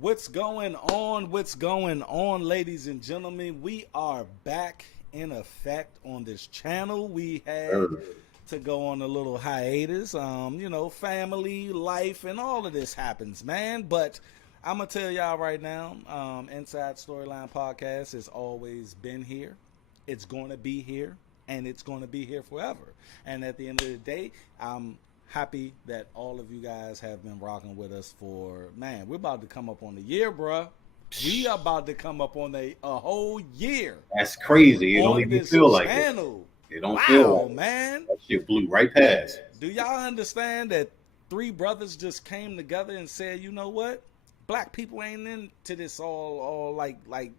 What's going on? What's going on, ladies and gentlemen? We are back in effect on this channel. We had to go on a little hiatus. Family, life, and all of this happens, man. But I'm gonna tell y'all right now, Inside Storyline Podcast has always been here. It's going to be here, and it's going to be here forever. And at the end of the day, I'm happy that all of you guys have been rocking with us for, man, we're about to come up on the year, bruh. We are about to come up on a whole year. That's crazy. It don't even feel like channel. It don't feel like man. That shit blew right past. Do y'all understand that three brothers just came together and said, you know what? Black people ain't into this all like we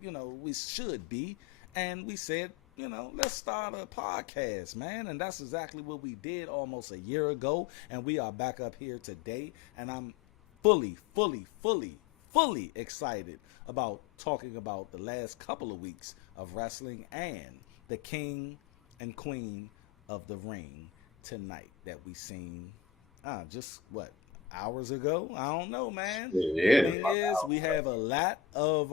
should be. And we said, let's start a podcast, man. And that's exactly what we did almost a year ago. And we are back up here today. And I'm fully excited about talking about the last couple of weeks of wrestling and the king and queen of the ring tonight that we seen just hours ago. I don't know, man. Yeah. The thing is, we have a lot to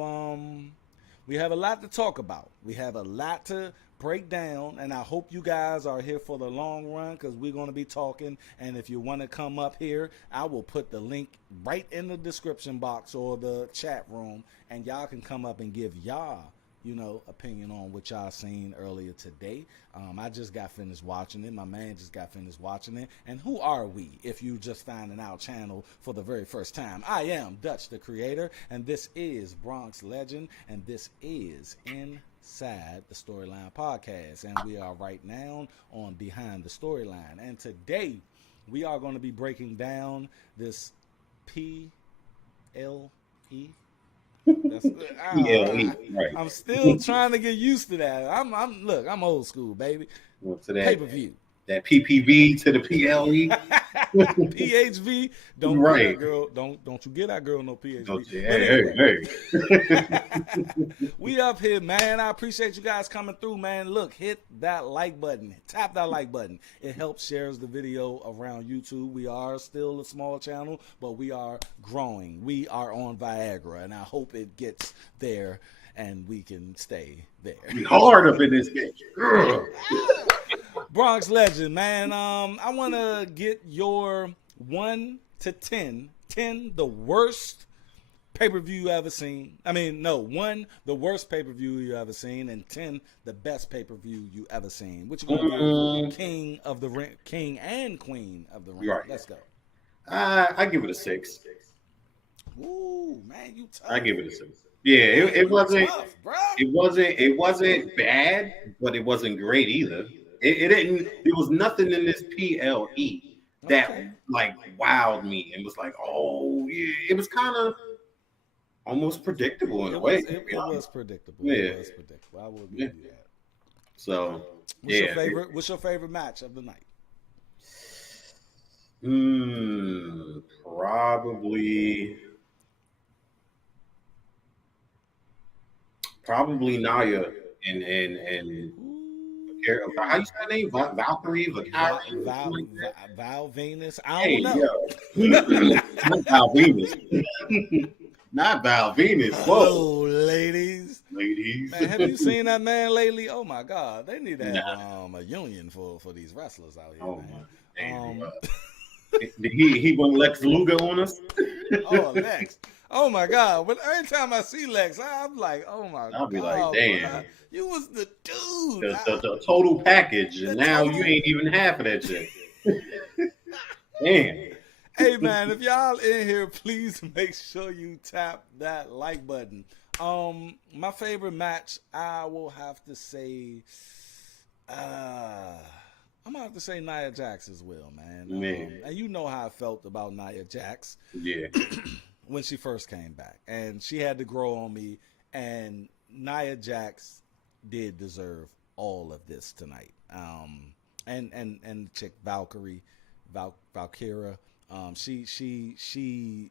talk about. We have a lot to break down, and I hope you guys are here for the long run because we're going to be talking. And if you want to come up here, I will put the link right in the description box or the chat room, and y'all can come up and give y'all opinion on what y'all seen earlier today. I just got finished watching it. My man just got finished watching it. And who are we if you just finding our channel for the very first time? I am Dutch, the creator, and this is Bronxx Legend, and this is Inside the Storyline Podcast. And we are right now on Behind the Storyline. And today we are going to be breaking down this PLE. Right. I'm still trying to get used to that. I'm old school, baby. Pay-per-view. That PPV to the PLE. PHV. Don't get that girl. Don't you get that girl no PHV. Hey. We up here, man. I appreciate you guys coming through, man. Look, hit that like button. Tap that like button. It helps shares the video around YouTube. We are still a small channel, but we are growing. We are on Viagra, and I hope it gets there and we can stay there. Be hard up in this game. Bronxx Legend, man. I want to get your 1 to 10. 10, the worst pay-per-view you ever seen. 1, the worst pay-per-view you ever seen, and 10, the best pay-per-view you ever seen. What you gonna give King of the Ring, King and Queen of the Ring? Right. Let's go. I give it a 6. Ooh, man, you tough. I give it a 6. Yeah, it wasn't. Tough, it wasn't bad, but it wasn't great either. It didn't. There was nothing in this PLE that wowed me and was like, oh yeah. It was kind of almost predictable in a way. It was predictable. Yeah. It was predictable. I will give you that. So, What's your favorite match of the night? Probably Naya and how you say her name? Valkyrie? Val Venus? I don't know. Not Val Venus. Not Val Venus. Whoa, ladies. Man, have you seen that man lately? Oh my God, they need to have a union for these wrestlers out here. Man. Did he went Lex Luger on us? Oh, Lex. Oh my God! But every time I see Lex, I'm like, oh my God! I'll be like, damn, bro, you was the dude, the total package, and now you ain't even half of that shit. Damn. Hey man, if y'all in here, please make sure you tap that like button. My favorite match, I will have to say, I'm gonna have to say Nia Jax as well, man. And you know how I felt about Nia Jax. Yeah. When she first came back, and she had to grow on me, and Nia Jax did deserve all of this tonight. And chick Valkyria, she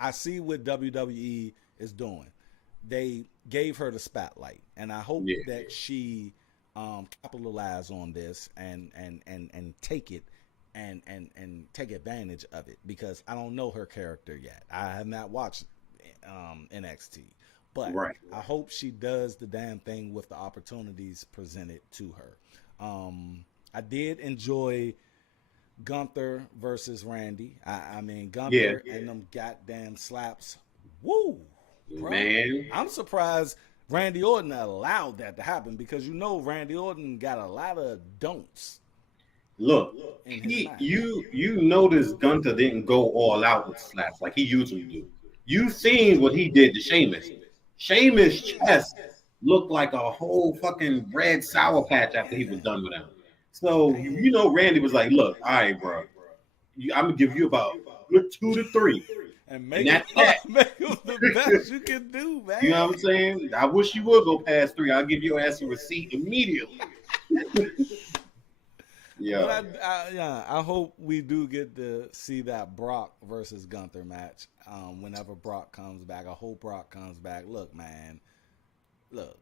I see what WWE is doing. They gave her the spotlight, and I hope that she capitalize on this and take it and take advantage of it, because I don't know her character yet. I have not watched NXT. But Right. I hope she does the damn thing with the opportunities presented to her. I did enjoy Gunther versus Randy. I mean, Yeah, Gunther and them goddamn slaps. Woo, bruh. man. I'm surprised Randy Orton allowed that to happen because you know Randy Orton got a lot of don'ts Look, in his he match. you notice Gunther didn't go all out with slaps like he usually do. You seen what he did to Sheamus. Sheamus' chest looked like a whole fucking red sour patch after he was done with him. So you know Randy was like, "Look, all right, bro, I'm gonna give you about good 2 to 3, And and make him, that's that." make him the best you can do, You know man. what I'm saying? I wish you would go past 3. I'll give your ass a receipt immediately. But Yeah. I hope we do get to see that Brock versus Gunther match whenever Brock comes back. I hope Brock comes back. Look, man, look,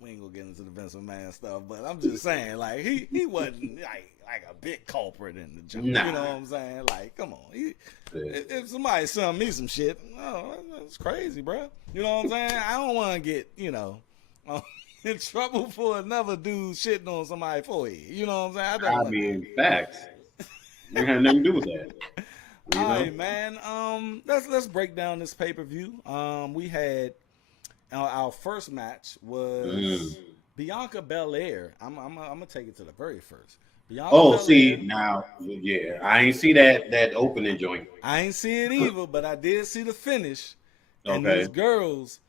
we ain't gonna get into the Vince McMahon stuff, but I'm just saying, like he wasn't like a big culprit in the joke. Nah. You know what I'm saying? Like, come on, if somebody sent me some shit, oh, that's crazy, bro. You know what I'm saying? I don't want to get in trouble for another dude shitting on somebody for you. You know what I'm saying? I don't I want mean, facts. We had nothing to do with that. You All know? right, man. Let's break down this pay-per-view. We had our first match was Bianca Belair. I'm gonna take it to the very first. Bianca Oh, Belair. see now, yeah, I ain't see that opening joint. I ain't see it either, but I did see the finish. And Okay. these girls,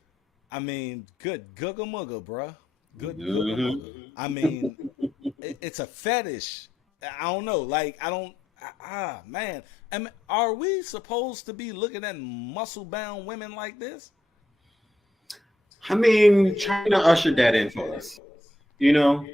I mean, good gugga mugga, bruh. Good gugga Mhm. mugga. I mean, it's a fetish. I don't know. Like, I don't. Man. Are we supposed to be looking at muscle-bound women like this? I mean, China ushered that in for us. You know,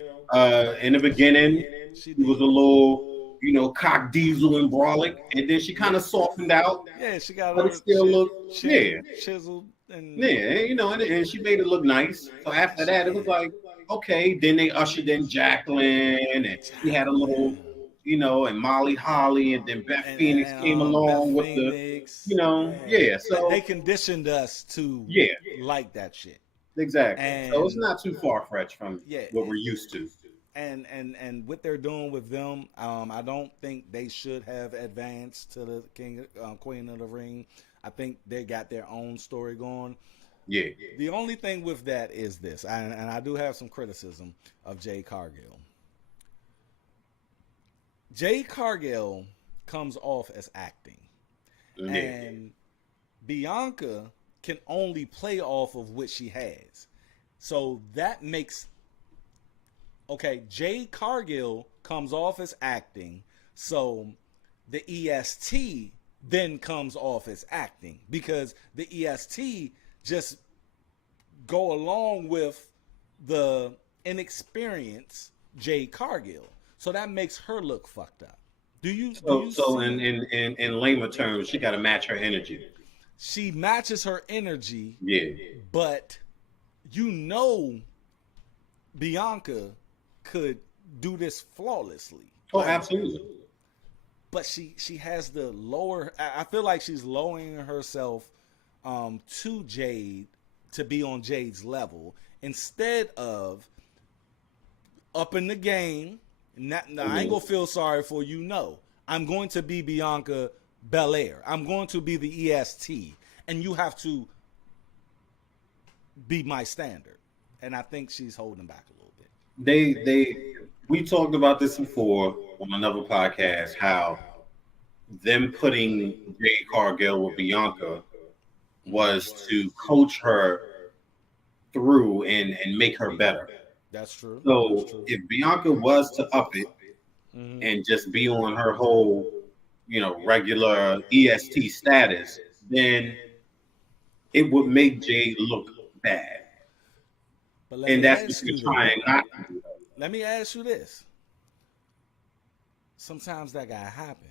in the beginning, She she was did. a little, cock diesel and brolic, and then she kind of softened out, Yeah, she got but it her still looked, chin yeah, chiseled and yeah, and she made it look nice. So after she that, it did. was like, okay. Then they ushered in Jacqueline, and she had a little, and Molly Holly, and then Beth Phoenix came Beth along with the, Phoenix. Yeah, yeah. they So conditioned us to yeah, like that shit. exactly. So it's And not too far fetched from yeah, what we're used to. and what they're doing with them, I don't think they should have advanced to the Queen of the Ring. I think they got their own story going. Yeah. The only thing with that is this, and I do have some criticism of Jade Cargill. Jade Cargill comes off as acting, Yeah. and Bianca can only play off of what she has. So that makes Jade Cargill comes off as acting, so the EST then comes off as acting because the EST just go along with the inexperienced Jade Cargill. So that makes her look fucked up. Do you So see? in layman terms, she got to match her energy. She matches her energy, Yeah. but you know Bianca could do this flawlessly. Oh, Like, absolutely. but she has the lower. I feel like she's lowering herself to Jade to be on Jade's level instead of upping the game. Now, I ain't gonna feel sorry for you. No, I'm going to be Bianca Belair. I'm going to be the EST, and you have to be my standard. And I think she's holding back a little bit. We talked about this before on another podcast. How them putting Jade Cargill with Bianca was to coach her through and make her better. That's true. That's So true. if Bianca was to up it and just be on her whole, regular EST status, then it would make Jade look bad. But let And me that's what ask you're you trying though. not to do. Let me ask you this. Sometimes that gotta happen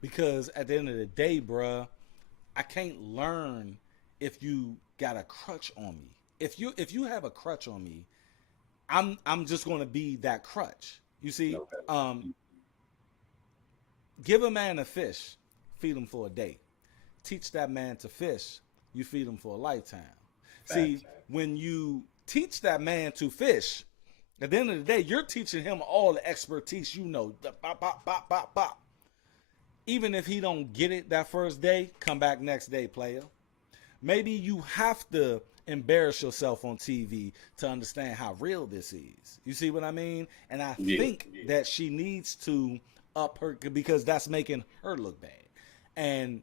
because at the end of the day, bruh, I can't learn if you got a crutch on me. If you have a crutch on me, I'm just gonna be that crutch. You see, Okay. give a man a fish, feed him for a day. teach that man to fish, you feed him for a lifetime. Facts. See, when you teach that man to fish, at the end of the day, you're teaching him all the expertise you know. Bop, bop, bop, bop, bop. Even if he don't get it that first day, come back next day, player. Maybe you have to embarrass yourself on TV to understand how real this is. You see what I mean? And I think that she needs to up her, because that's making her look bad. And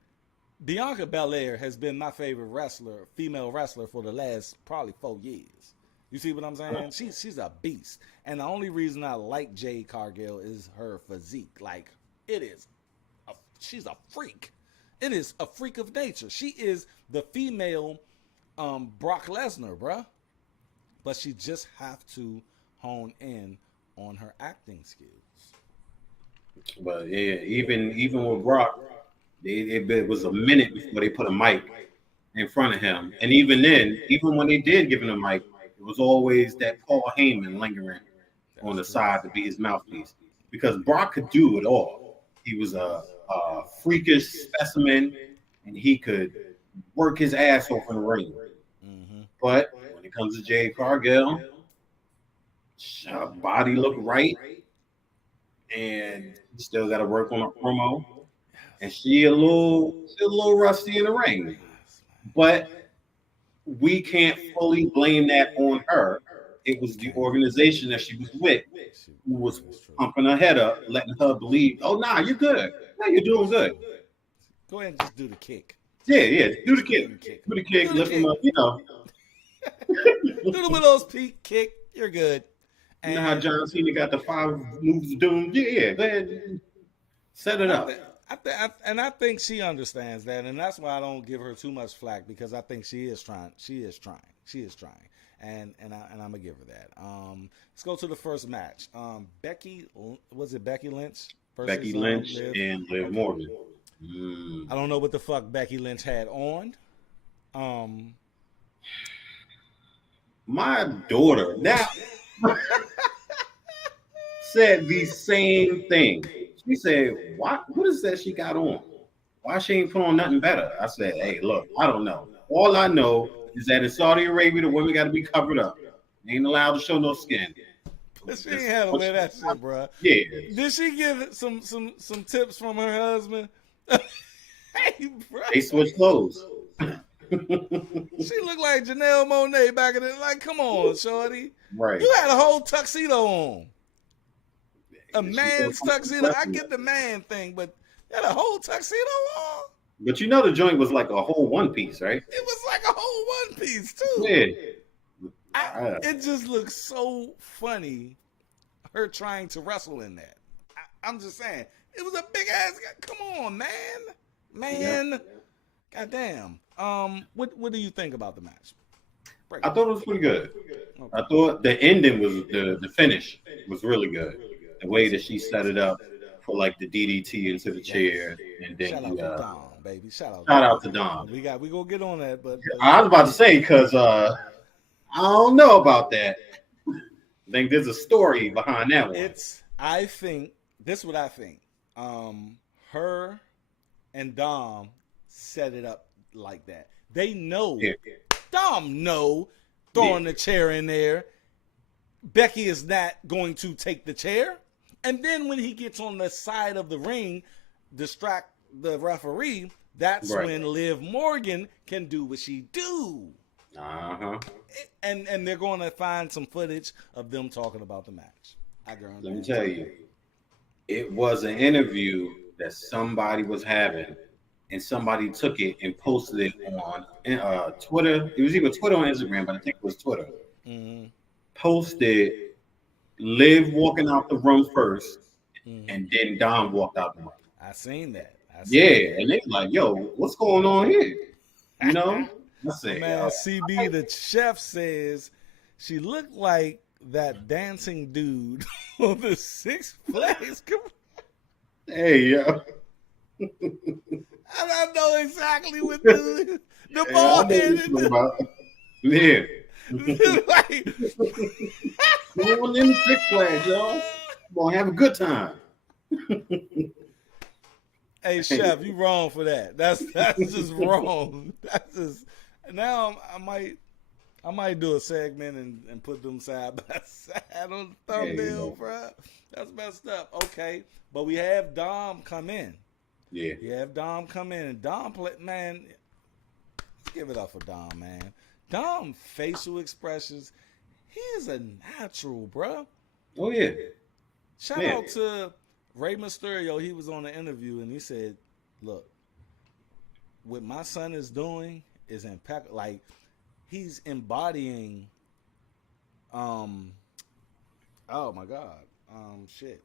Bianca Belair has been my favorite wrestler, female wrestler, for the last probably 4 years. You see what I'm saying? She's a beast. And the only reason I like Jade Cargill is her physique. Like, it is. She's a freak. It is a freak of nature. She is the female Brock Lesnar, bruh. But she just have to hone in on her acting skills. But yeah, even with Brock, it was a minute before they put a mic in front of him. And even then, even when they did give him a mic, it was always that Paul Heyman lingering on the side to be his mouthpiece. Because Brock could do it all. He was a freakish specimen, and he could work his ass off in the ring. Mm-hmm. But when it comes to Jade Cargill, her body looked right, and still got to work on a promo. And she a little rusty in the ring. But we can't fully blame that on her. It was the organization that she was with who was pumping her head up, letting her believe, oh, nah, you're good. Nah, you're doing good. Go ahead and just do the kick. Yeah, do the kick. Do the kick, lift him up, you know. Do the Widow's Peak kick, you're good. And you know how John Cena got the 5 moves of doom? Yeah, go ahead. Set it up. I think she understands that, and that's why I don't give her too much flack, because I think she is trying. And I'm gonna give her that. Let's go to the first match. Becky Lynch? Becky Lynch and Liv Morgan. I don't know what the fuck Becky Lynch had on. My daughter now said the same thing. She said, what is that she got on? Why she ain't put on nothing better? I said, hey, look, I don't know. All I know is that in Saudi Arabia, the women got to be covered up. They ain't allowed to show no skin. She ain't had to wear that shit, bro. Yeah. Did she give some tips from her husband? Hey, bro. They switched clothes. She looked like Janelle Monáe back in the, like, come on, shorty. Right. You had a whole tuxedo on. A man's tuxedo. I get the man thing, but you had a whole tuxedo on? But you know the joint was like a whole one piece, right? It was like a whole one piece, too. Yeah. It just looks so funny, her trying to wrestle in that. I'm just saying. It was a big ass guy. Come on, man. Yeah. Goddamn. What do you think about the match? I thought it was pretty good. Okay. I thought the ending was the finish was really good. The way that she set it up for like the DDT into the chair, and then shout out to Dom, baby. Shout out to Dom. We gonna get on that, but I was about to say, because I don't know about that. I think there's a story behind that one. I think this is what I think. Her and Dom set it up like that. They know. Yeah. Dom know throwing the chair in there. Becky is not going to take the chair. And then when he gets on the side of the ring, distract the referee, that's when Liv Morgan can do what she do. Uh-huh. And they're going to find some footage of them talking about the match. Let me tell you, it was an interview that somebody was having, and somebody took it and posted it on Twitter. It was either Twitter or Instagram, but I think it was Twitter. Mm-hmm. Posted Liv walking out the room first, and then Dom walked out the room. I seen that. And they like, yo, what's going on here? You know? I said, man, CB, the chef, says she looked like that dancing dude on the Six Flags. Hey, yo. I know exactly what the ball headed. Yeah. Like, come on in the Six Flags, y'all. We're gonna have a good time. Hey chef, you wrong for that. That's just wrong. That's just now I might do a segment and put them side by side on the Yeah, you thumbnail, know. bro. That's messed up. Okay, but we have Dom come in. Yeah. You have Dom come in, and Dom play, man. Let's give it up for Dom, man. Dom facial expressions, he is a natural, bro. Oh yeah. Shout Yeah. out to Rey Mysterio. He was on the interview and he said, "Look, what my son is doing is impeccable. Like he's embodying, um, oh my god, shit.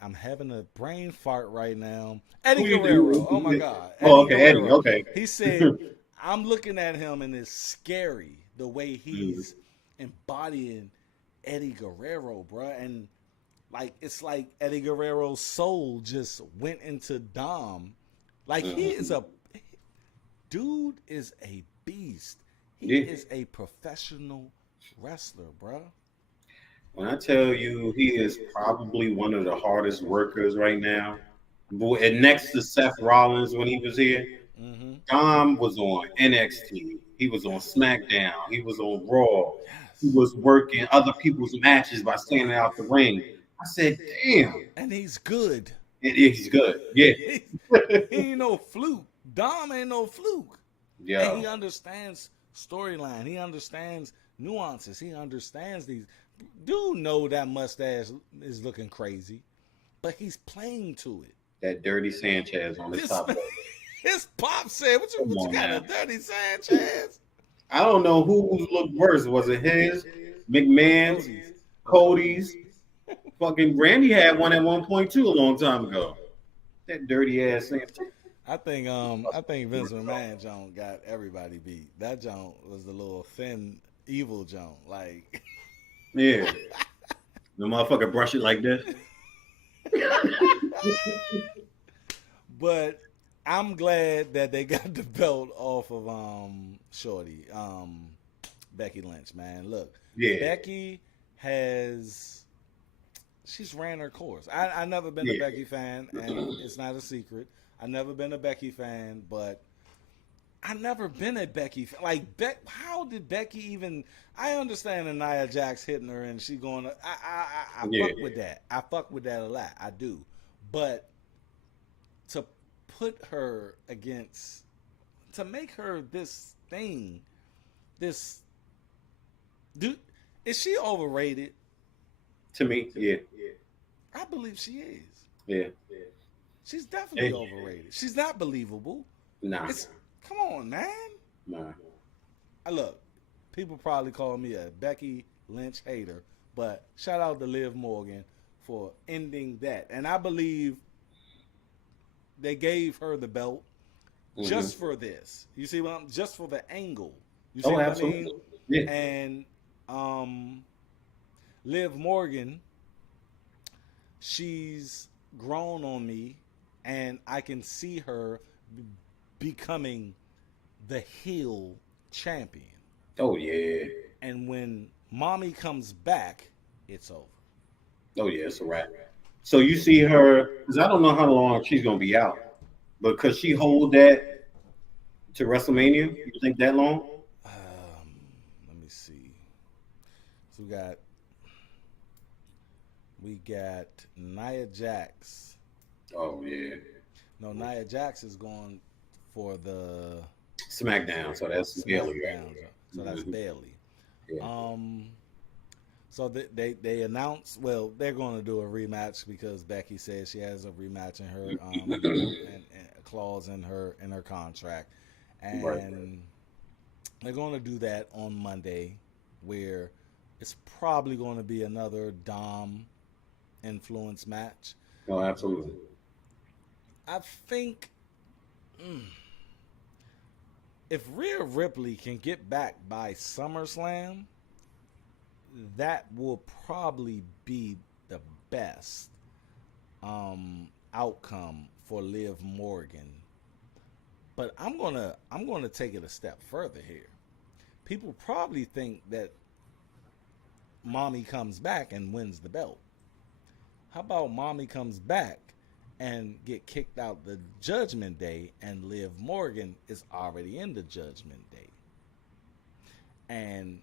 I'm having a brain fart right now. Eddie Who you Guerrero. Oh my do? God. Oh, Eddie okay, Eddie. Guerrero. Okay. He said, I'm looking at him and it's scary the way Mhm. he's embodying Eddie Guerrero, bruh. And like it's like Eddie Guerrero's soul just went into Dom. Like he is a dude is a beast. He Yeah. is a professional wrestler, bruh. When I tell you he is probably one of the hardest workers right now, and next to Seth Rollins when he was here, Mm-hmm. Dom was on NXT. He was on SmackDown. He was on Raw. He Yes. was working other people's matches by standing out the ring. I said, damn, And he's good. he's good. Yeah. he ain't no fluke. Dom ain't no fluke. And Yo, he understands storyline. He understands nuances. He understands these. Dude know that mustache is looking crazy, but he's playing to it. that dirty Sanchez on the This top. his pop said, Come what you on got now. a dirty Sanchez? I don't know who looked worse. Was it his, McMahon's, Cody's. Cody's? Fucking Randy had one at 1.2 a long time ago. That dirty ass Sanchez. I think Vince McMahon Jones got everybody beat. That Jones was the little thin evil Jones. Like Yeah. The motherfucker brush it like this. but I'm glad that they got the belt off of Shorty, Becky Lynch, man. Look, Yeah. Becky has she's ran her course. I never been a Yeah. Becky fan, and it's not a secret. I never been a Becky fan, but I never been a Becky fan. Like how did Becky even? I understand that Nia Jax hitting her and she going. I Yeah. fuck with that. I fuck with that a lot. I do, but to put her against, to make her this thing, this dude, is she overrated? To me, yeah. I believe she is. Yeah. She's definitely Hey. overrated. She's not believable. Nah. It's come on, man. Nah. Look, people probably call me a Becky Lynch hater, but shout out to Liv Morgan for ending that. And I believe they gave her the belt just for this. You see what I'm just for the angle. You see Oh, what absolutely. I mean? Yeah. And Liv Morgan, she's grown on me, and I can see her becoming the heel champion. Oh yeah. And when mommy comes back, it's over. Oh yeah, it's a wrap. So you see her, because I don't know how long she's gonna be out, but could she hold that to WrestleMania? You think that long? Let me see. So we got Nia Jax. Oh yeah. No, Nia Jax is going for the SmackDown. So that's Bailey. SmackDown. So that's Bailey. Yeah. So they announced. Well, they're going to do a rematch because Becky says she has a rematch in her and a clause in her contract, and Right. they're going to do that on Monday, where it's probably going to be another Dom influence match. No, absolutely. I think if Rhea Ripley can get back by SummerSlam, that will probably be the best outcome for Liv Morgan. But I'm gonna take it a step further here. People probably think that mommy comes back and wins the belt. How about Mommy comes back and get kicked out the Judgment Day, and Liv Morgan is already in the Judgment Day, and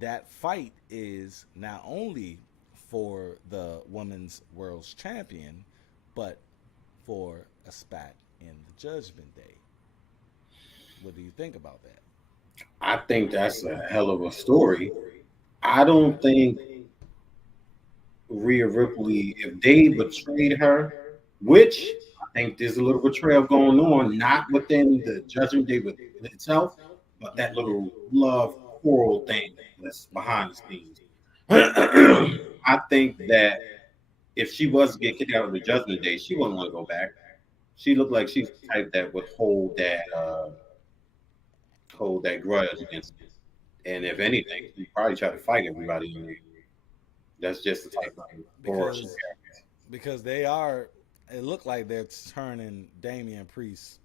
that fight is not only for the women's world's champion, but for a spot in the Judgment Day. What do you think about that? I think that's a hell of a story. I don't think Rhea Ripley, if they betrayed her, which I think there's a little betrayal going on, not within the Judgment Day with itself, but that Mm-hmm. little love quarrel thing that's Mm-hmm. behind the scenes. I think that if she was to get kicked out of the Judgment Day, she wouldn't want to go back. She looked like she's the type that would hold that grudge against them. And if anything, she'd probably try to fight everybody in there. That's just the type of aura she because carries. because they are. It looked like they're turning Damian Priest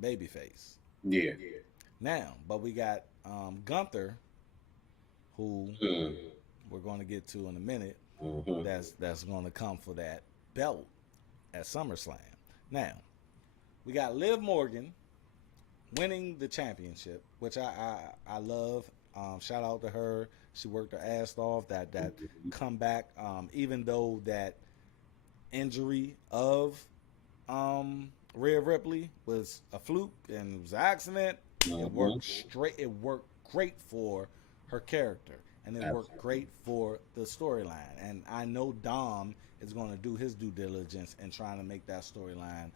babyface Yeah. now, but we got Gunther, who Mm. we're going to get to in a minute. Hmm. That's going to come for that belt at SummerSlam. Now we got Liv Morgan winning the championship, which I love. Shout out to her. She worked her ass off. That comeback, even though that injury of Rhea Ripley was a fluke and it was an accident, it Hmm. worked straight. It worked great for her character, and it worked Absolutely. great for the storyline. And I know Dom is going to do his due diligence in trying to make that storyline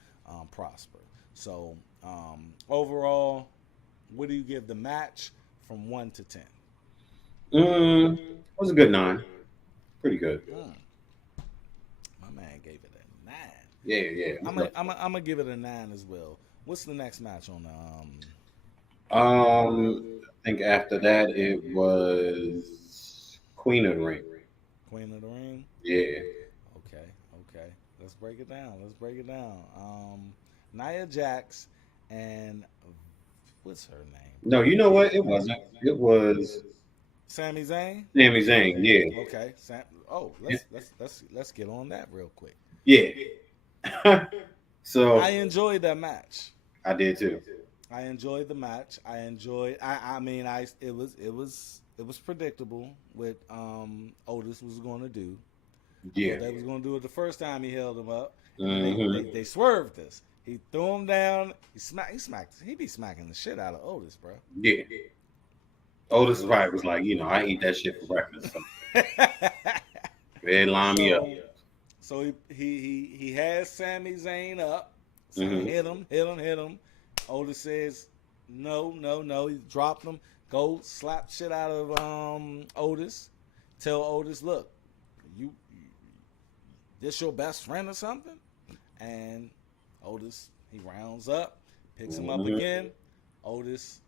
prosper. So overall, what do you give the match from 1 to 10? It was a good 9. Pretty good. Mm, my man gave it a 9. Yeah, yeah. It was up I'm gonna give it a 9 as well. What's the next match on the there. I think after that it was Queen of the Ring. Queen of the Ring? Yeah. Okay, okay. Let's break it down. Let's break it down. Nia Jax and what's her name, No, you know what? It wasn't. It was Sami Zayn. Sami Zayn. Yeah. Okay. Oh, Yeah. let's get on that real quick. Yeah. I So enjoyed that match. I did too. I enjoyed the match. I enjoyed. I mean, I it was predictable what Otis was going to do. I Yeah. thought they was going to do it the first time he held him up, and then Hmm. they swerved this. He threw him down. He be smacking the shit out of Otis, bro. Yeah. Otis probably was like, I eat that shit for breakfast. So it line me up. so so he has Sami Zayn up, saying Hmm. hit him, hit him, hit him. Otis says no, no, no. He dropped him. Go slap shit out of Otis. Tell Otis, look, you this your best friend or something? And Otis, he rounds up, picks him up Hmm. again. Otis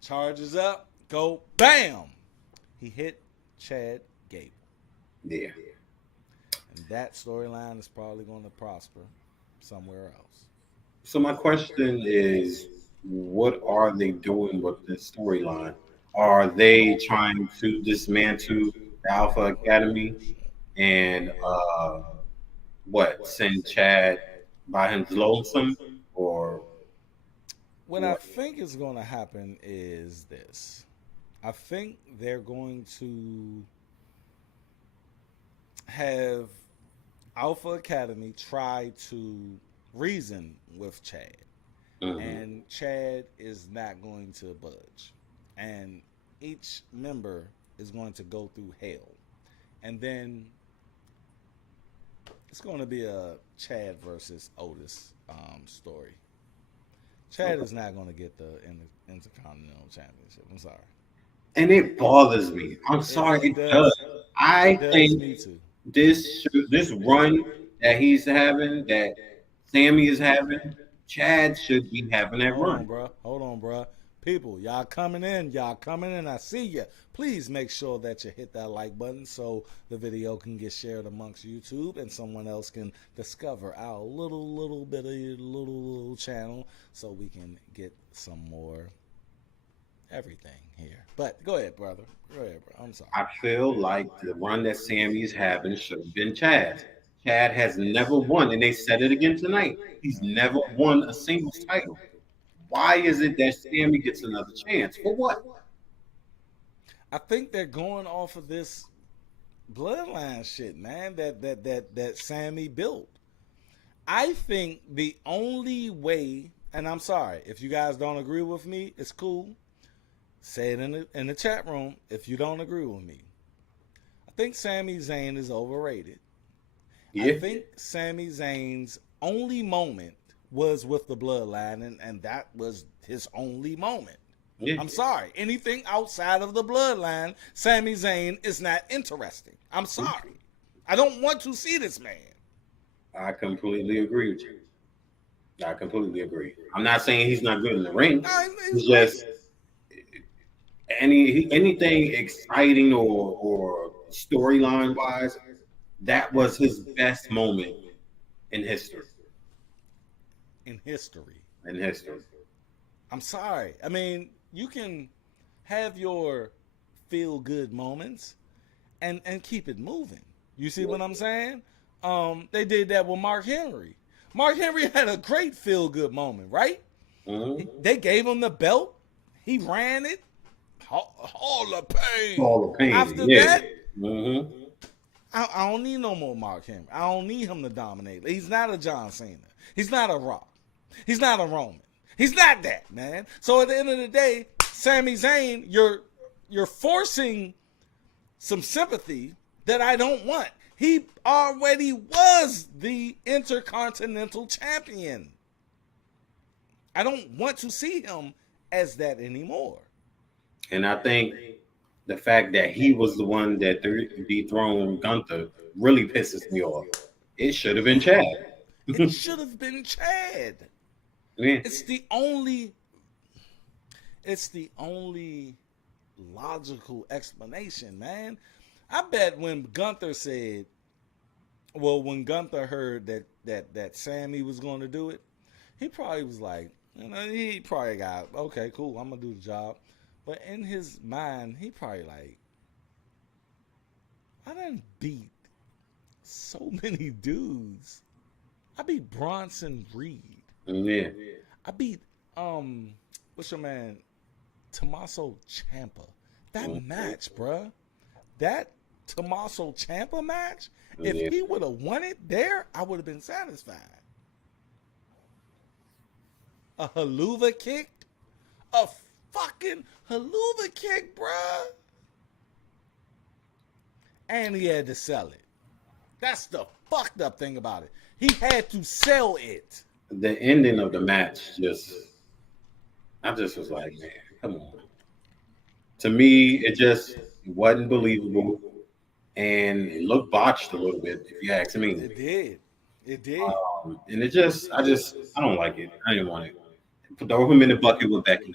charges up, go bam. He hit Chad Gable. Yeah. And that storyline is probably going to prosper somewhere else. So my question is, what are they doing with this storyline? Are they trying to dismantle the Alpha Academy and send Chad by his lonesome, or What I what? think is going to happen is this. I think they're going to have Alpha Academy try to reason with Chad, Hmm. and Chad is not going to budge. And each member is going to go through hell. And then it's going to be a Chad versus Otis story. Chad Okay. is not going to get the Intercontinental Championship. I'm sorry. And it bothers me. I'm It, sorry, it it does. does. It I does think me too. this run that he's having, that Sammy is having, Chad should be having that Hold on, run. bro. Hold on, bro. People, y'all coming in. Y'all coming in. I see you. Please make sure that you hit that like button so the video can get shared amongst YouTube and someone else can discover our little bit of little channel so we can get some more everything here. But go ahead, brother. Go ahead, bro. I'm sorry. I feel like the run that Sammy is having should have been Chad's. Chad has never won, and they said it again tonight. He's never won a singles title. Why is it that Sammy gets another chance? For what? I think they're going off of this bloodline shit, man. That Sammy built. I think the only way, and I'm sorry if you guys don't agree with me, it's cool. Say it in the chat room if you don't agree with me. I think Sami Zayn is overrated. Yeah. I think Sami Zayn's only moment was with the bloodline, and that was his only moment. Yeah. I'm sorry. Anything outside of the bloodline, Sami Zayn is not interesting. I'm sorry. I don't want to see this man. I completely agree with you. I completely agree. I'm not saying he's not good in the ring. It's just anything exciting or storyline wise, that was his best moment in history. In history. I'm sorry. I mean, you can have your feel good moments and keep it moving. You see what I'm saying? They did that with Mark Henry. Mark Henry had a great feel good moment, right? Mm-hmm. They gave him the belt. He ran it. All the pain. All the pain. After yeah. that, Mm-hmm. I don't need no more Mark Henry. I don't need him to dominate. He's not a John Cena. He's not a Rock. He's not a Roman. He's not that, man. So at the end of the day, Sami Zayn, you're forcing some sympathy that I don't want. He already was the Intercontinental Champion. I don't want to see him as that anymore. And I think the fact that he was the one that dethroned Gunther really pisses me off. It should have been Chad. It should have been Chad. Yeah. It's the only logical explanation, man. I bet when Gunther heard that Sammy was going to do it, he probably was like, he probably got, okay, cool, I'm going to do the job. But in his mind, he probably like, I done beat so many dudes. I beat Bronson Reed. Yeah. I beat what's your man, Tommaso Ciampa. That match, bruh. That Tommaso Ciampa match. If he would have won it there, I would have been satisfied. A haluva kick, a fucking haluva kick, bruh. And he had to sell it. That's the fucked up thing about it. He had to sell it. The ending of the match I just was like, man, come on. To me, it just wasn't believable, and it looked botched a little bit, if you ask me. It did. And I don't like it. I didn't want it. Throw him in the bucket with Becky.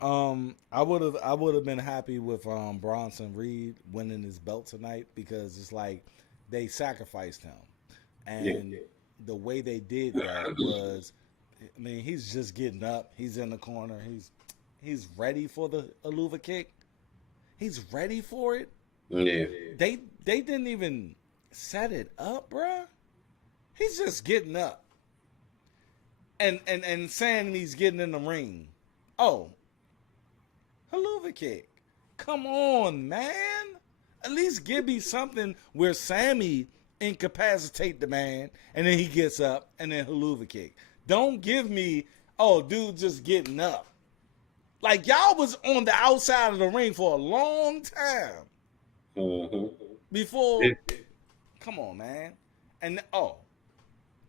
I would have been happy with Bronson Reed winning his belt tonight, because it's like they sacrificed him, and the way they did that was, I mean, he's just getting up, he's in the corner, he's ready for the haluva kick, he's ready for it. Yeah, they didn't even set it up, bruh. He's just getting up and saying he's getting in the ring. Oh, haluva kick. Come on, man. At least give me something where Sammy incapacitate the man and then he gets up and then haluva kick. Don't give me, oh, dude just getting up. Like, y'all was on the outside of the ring for a long time. Mm-hmm. Before, come on, man. And,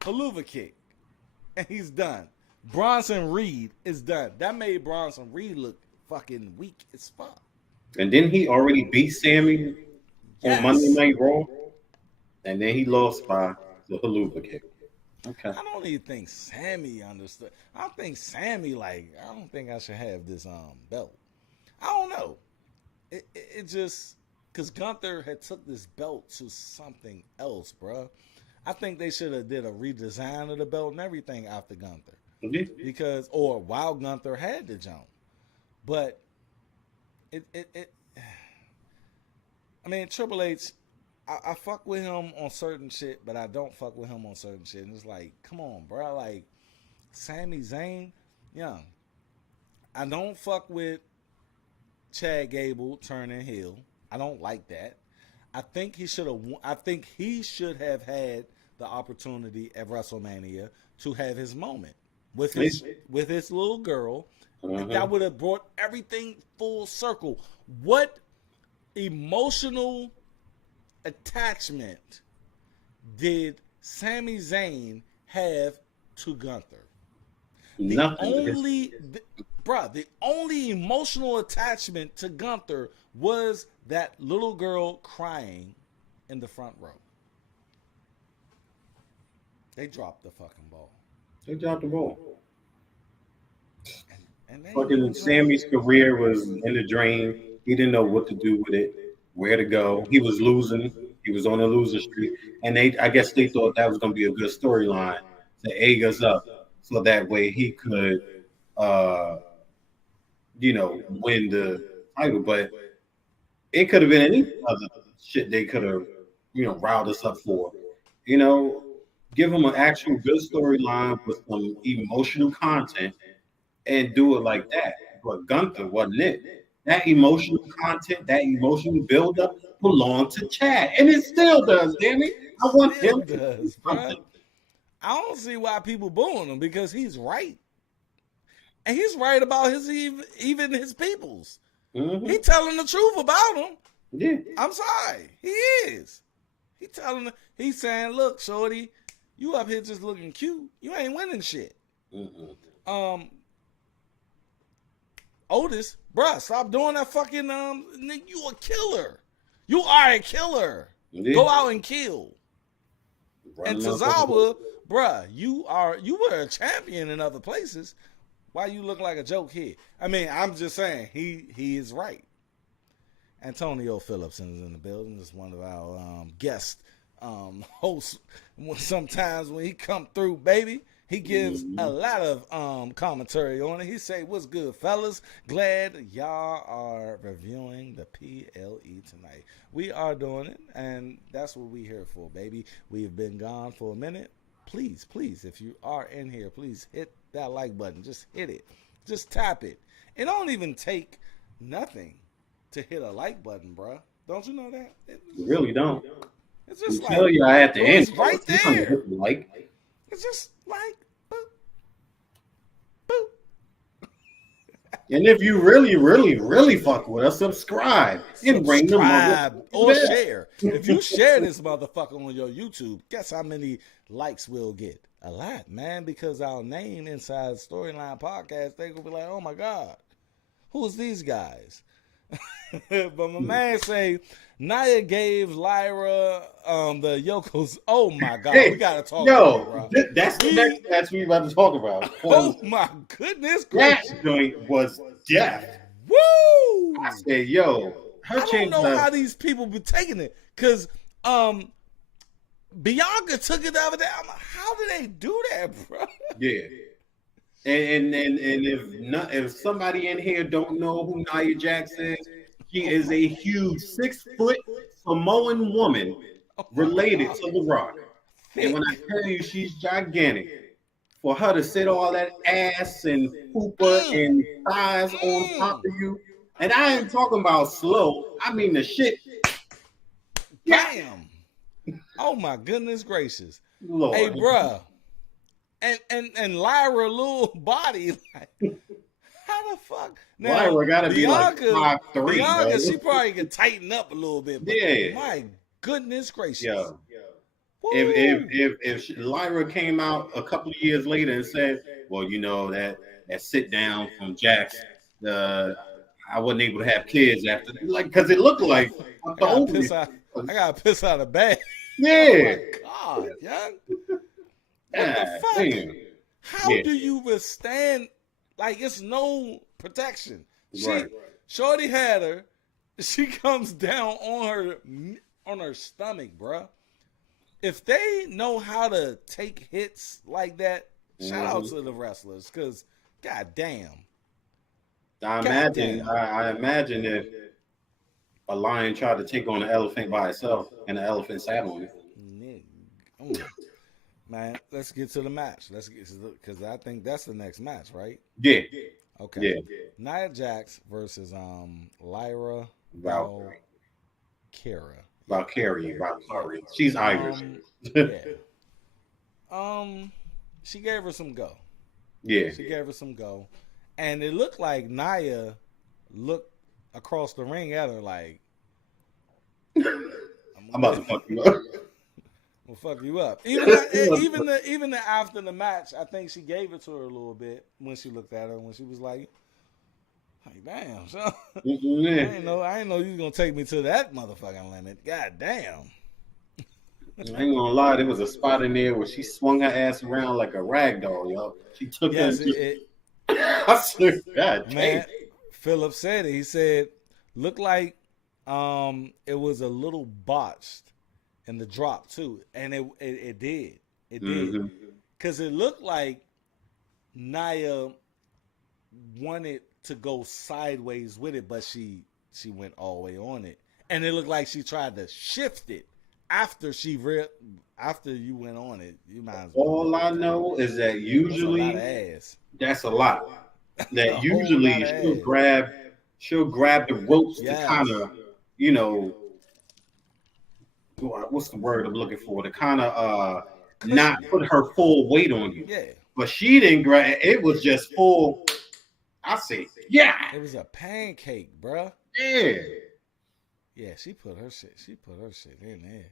haluva kick. And he's done. Bronson Reed is done. That made Bronson Reed look fucking weak as fuck. And then he already beat Sammy on Monday Night Raw, and then he lost by the haluva kick. Okay. I don't even think Sammy understood. I don't think Sammy I don't think I should have this belt. I don't know. It just, because Gunther had took this belt to something else, bruh. I think they should have did a redesign of the belt and everything after Gunther. Yeah. Because, or while Gunther had the jump. But I mean, Triple H, I fuck with him on certain shit, but I don't fuck with him on certain shit. And it's like, come on, bro. Like, Sami Zayn, young. I don't fuck with Chad Gable turning heel. I don't like that. I think he should have. I think he should have had the opportunity at WrestleMania to have his moment with his little girl. And that would have brought everything full circle. What emotional attachment did Sami Zayn have to Gunther? Nothing. The only emotional attachment to Gunther was that little girl crying in the front row. They dropped the fucking ball. They dropped the ball. And fucking Sammy's career was in the drain. He didn't know what to do with it, where to go. He was losing. He was on a loser streak. And I guess they thought that was going to be a good storyline to egg us up so that way he could, win the title. But it could have been any other shit they could have, riled us up for. Give him an actual good storyline with some emotional content and do it like that. But Gunther wasn't it. That emotional content, that emotional buildup belonged to Chad. And it still does, damn it. I want him to do something. I don't see why people booing him because he's right. And he's right about even his peoples. Mm-hmm. He telling the truth about them. Yeah. I'm sorry. He is. He's saying, look, shorty, you up here just looking cute. You ain't winning shit. Mm-hmm. Otis, bruh, stop doing that fucking nigga, you a killer. You are a killer. Yeah. Go out and kill. And Tozawa, bruh, you were a champion in other places. Why you look like a joke here? I mean, I'm just saying he is right. Antonio Phillips is in the building. Is one of our guest hosts. Sometimes when he come through, baby, he gives a lot of commentary on it. He say, "What's good, fellas? Glad y'all are reviewing the PLE tonight. We are doing it, and that's what we here for, baby. We have been gone for a minute. Please, if you are in here, please hit that like button. Just hit it. Just tap it. It don't even take nothing to hit a like button, bruh. Don't you know that? You really don't. It's just like tell you at the end, right there. Like it's just like boop, boop. And if you really, really, really fuck with us, subscribe and ring the mother or share. If you share this motherfucker on your YouTube, guess how many likes we'll get? A lot, man, because our name inside Storyline Podcast, they gonna be like, oh my God, who's these guys? But my man say Nia gave Lyra the Yoko's. Oh my God, we gotta talk about it, bro. That's the next match we about to talk about. Oh my goodness, that joint was death. Woo! I said, yo, I don't know how these people be taking it, cause Bianca took it the other day. I'm like, how did they do that, bro? Yeah. And if somebody in here don't know who Nia Jax is, she is a huge 6-foot Samoan woman related to The Rock. And when I tell you she's gigantic, for her to sit all that ass and hooper and thighs on top of you, and I ain't talking about slow, I mean the shit. Damn. Oh my goodness gracious. Lord. Hey, bruh. And Lyra little body, like, how the fuck? Now, Lyra gotta be like 5'3". Bianca, she probably can tighten up a little bit. But yeah. My goodness gracious. Yeah. If Lyra came out a couple of years later and said, well, that sit down from Jax, I wasn't able to have kids after, because it looked like I gotta piss out of bag. Yeah. Oh my God, young. What the fuck? Damn. How do you withstand? Like, it's no protection. Shorty had her. She comes down on her stomach, bruh. If they know how to take hits like that, shout out to the wrestlers, because goddamn. I imagine if a lion tried to take on an elephant by itself, and the elephant sat on it. Nigga. Mm. Man, let's get to the match. Let's get because I think that's the next match, right? Yeah, Okay. yeah. Nia Jax versus Lyra Valkyrie, Valkyria. Yeah, Valkyrie, yeah. Valkyrie. She's Irish. Yeah. Um, she gave her some go. Yeah. She gave her some go, and it looked like Nia looked across the ring at her like, I'm about to fuck you up. "Will fuck you up." Even the after the match, I think she gave it to her a little bit when she looked at her when she was like damn, so I ain't know you was gonna take me to that motherfucking limit. God damn. I ain't gonna lie, there was a spot in there where she swung her ass around like a rag doll, yo. She took Yes, her. I swear, God man. damn. Philip said it. He said, looked like it was a little botched in the drop too, and it did. It did. Mm-hmm. Because it looked like Nia wanted to go sideways with it, but she went all the way on it, and it looked like she tried to shift it after after you went on it. You might as well. All I know is that That's a lot of usually ass. that's a lot. A That whole lot usually of ass. she'll grab the ropes to Yes. kind of, you know, what's the word I'm looking for? To kind of not Cushion. put her full weight on you. Yeah. But she didn't grab it was just full. I say, yeah. It was a pancake, bruh. Yeah. Yeah, she put her shit. She put her shit in there.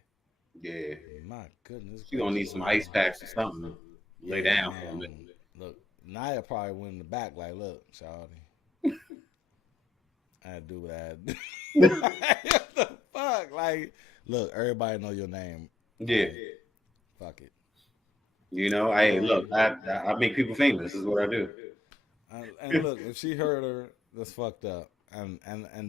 Yeah. My goodness. She gonna need some ice packs or something to lay down for a minute. Look, Nia probably went in the back like, look, Shawty. I had to do what I had to do. What the fuck? Like, look, everybody know your name. Yeah. Fuck it. You know, I make people famous. This is what I do. And look, if she heard her, that's fucked up. And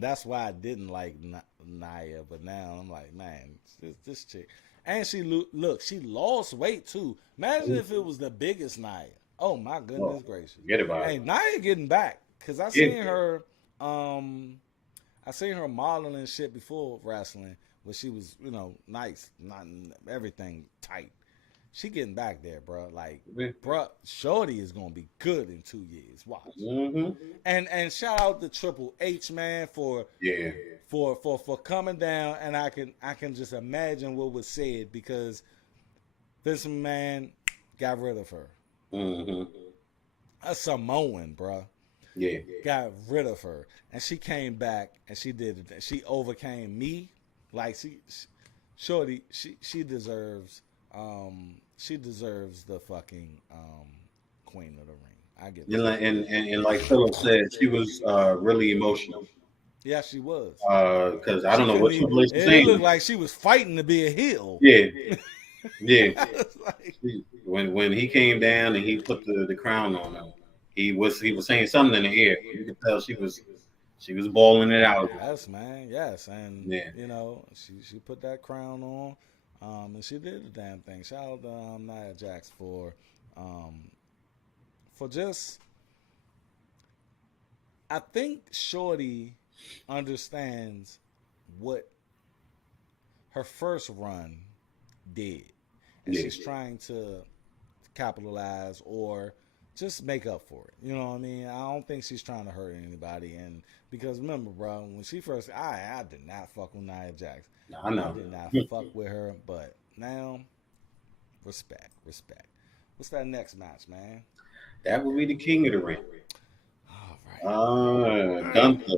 that's why I didn't like Nia. But now I'm like, man, this chick. And she lost weight too. Imagine if it was the biggest Nia. Oh my goodness gracious. Forget about Hey, it. Nia getting back. Cause I seen her modeling shit before wrestling where she was, nice, not everything tight. She getting back there, bro. Like, bro, Shorty is gonna be good in 2 years. Watch. Mm-hmm. And shout out to Triple H, man, for coming down. And I can just imagine what was said because this man got rid of her. Mm-hmm. A Samoan, bro. Yeah. Got rid of her, and she came back and she did it. She overcame me. Like Shorty, she deserves. She deserves the fucking queen of the ring. I get it. And like Philip said, she was really emotional. Yeah, she was. Because I don't know what Triple H was saying. It looked like she was fighting to be a heel. Yeah, yeah. Like, when he came down and he put the crown on her, he was saying something in the air. You could tell she was bawling it out. Yes, man. Yes, and Yeah. she put that crown on. And she did the damn thing. Shout out to Nia Jax for just. I think Shorty understands what her first run did, and she's trying to capitalize or just make up for it. You know what I mean? I don't think she's trying to hurt anybody. And because remember, bro, when she first, I did not fuck with Nia Jax. I know. I did not fuck with her, but now, respect. What's that next match, man? That would be the king of the ring. All right. Gunther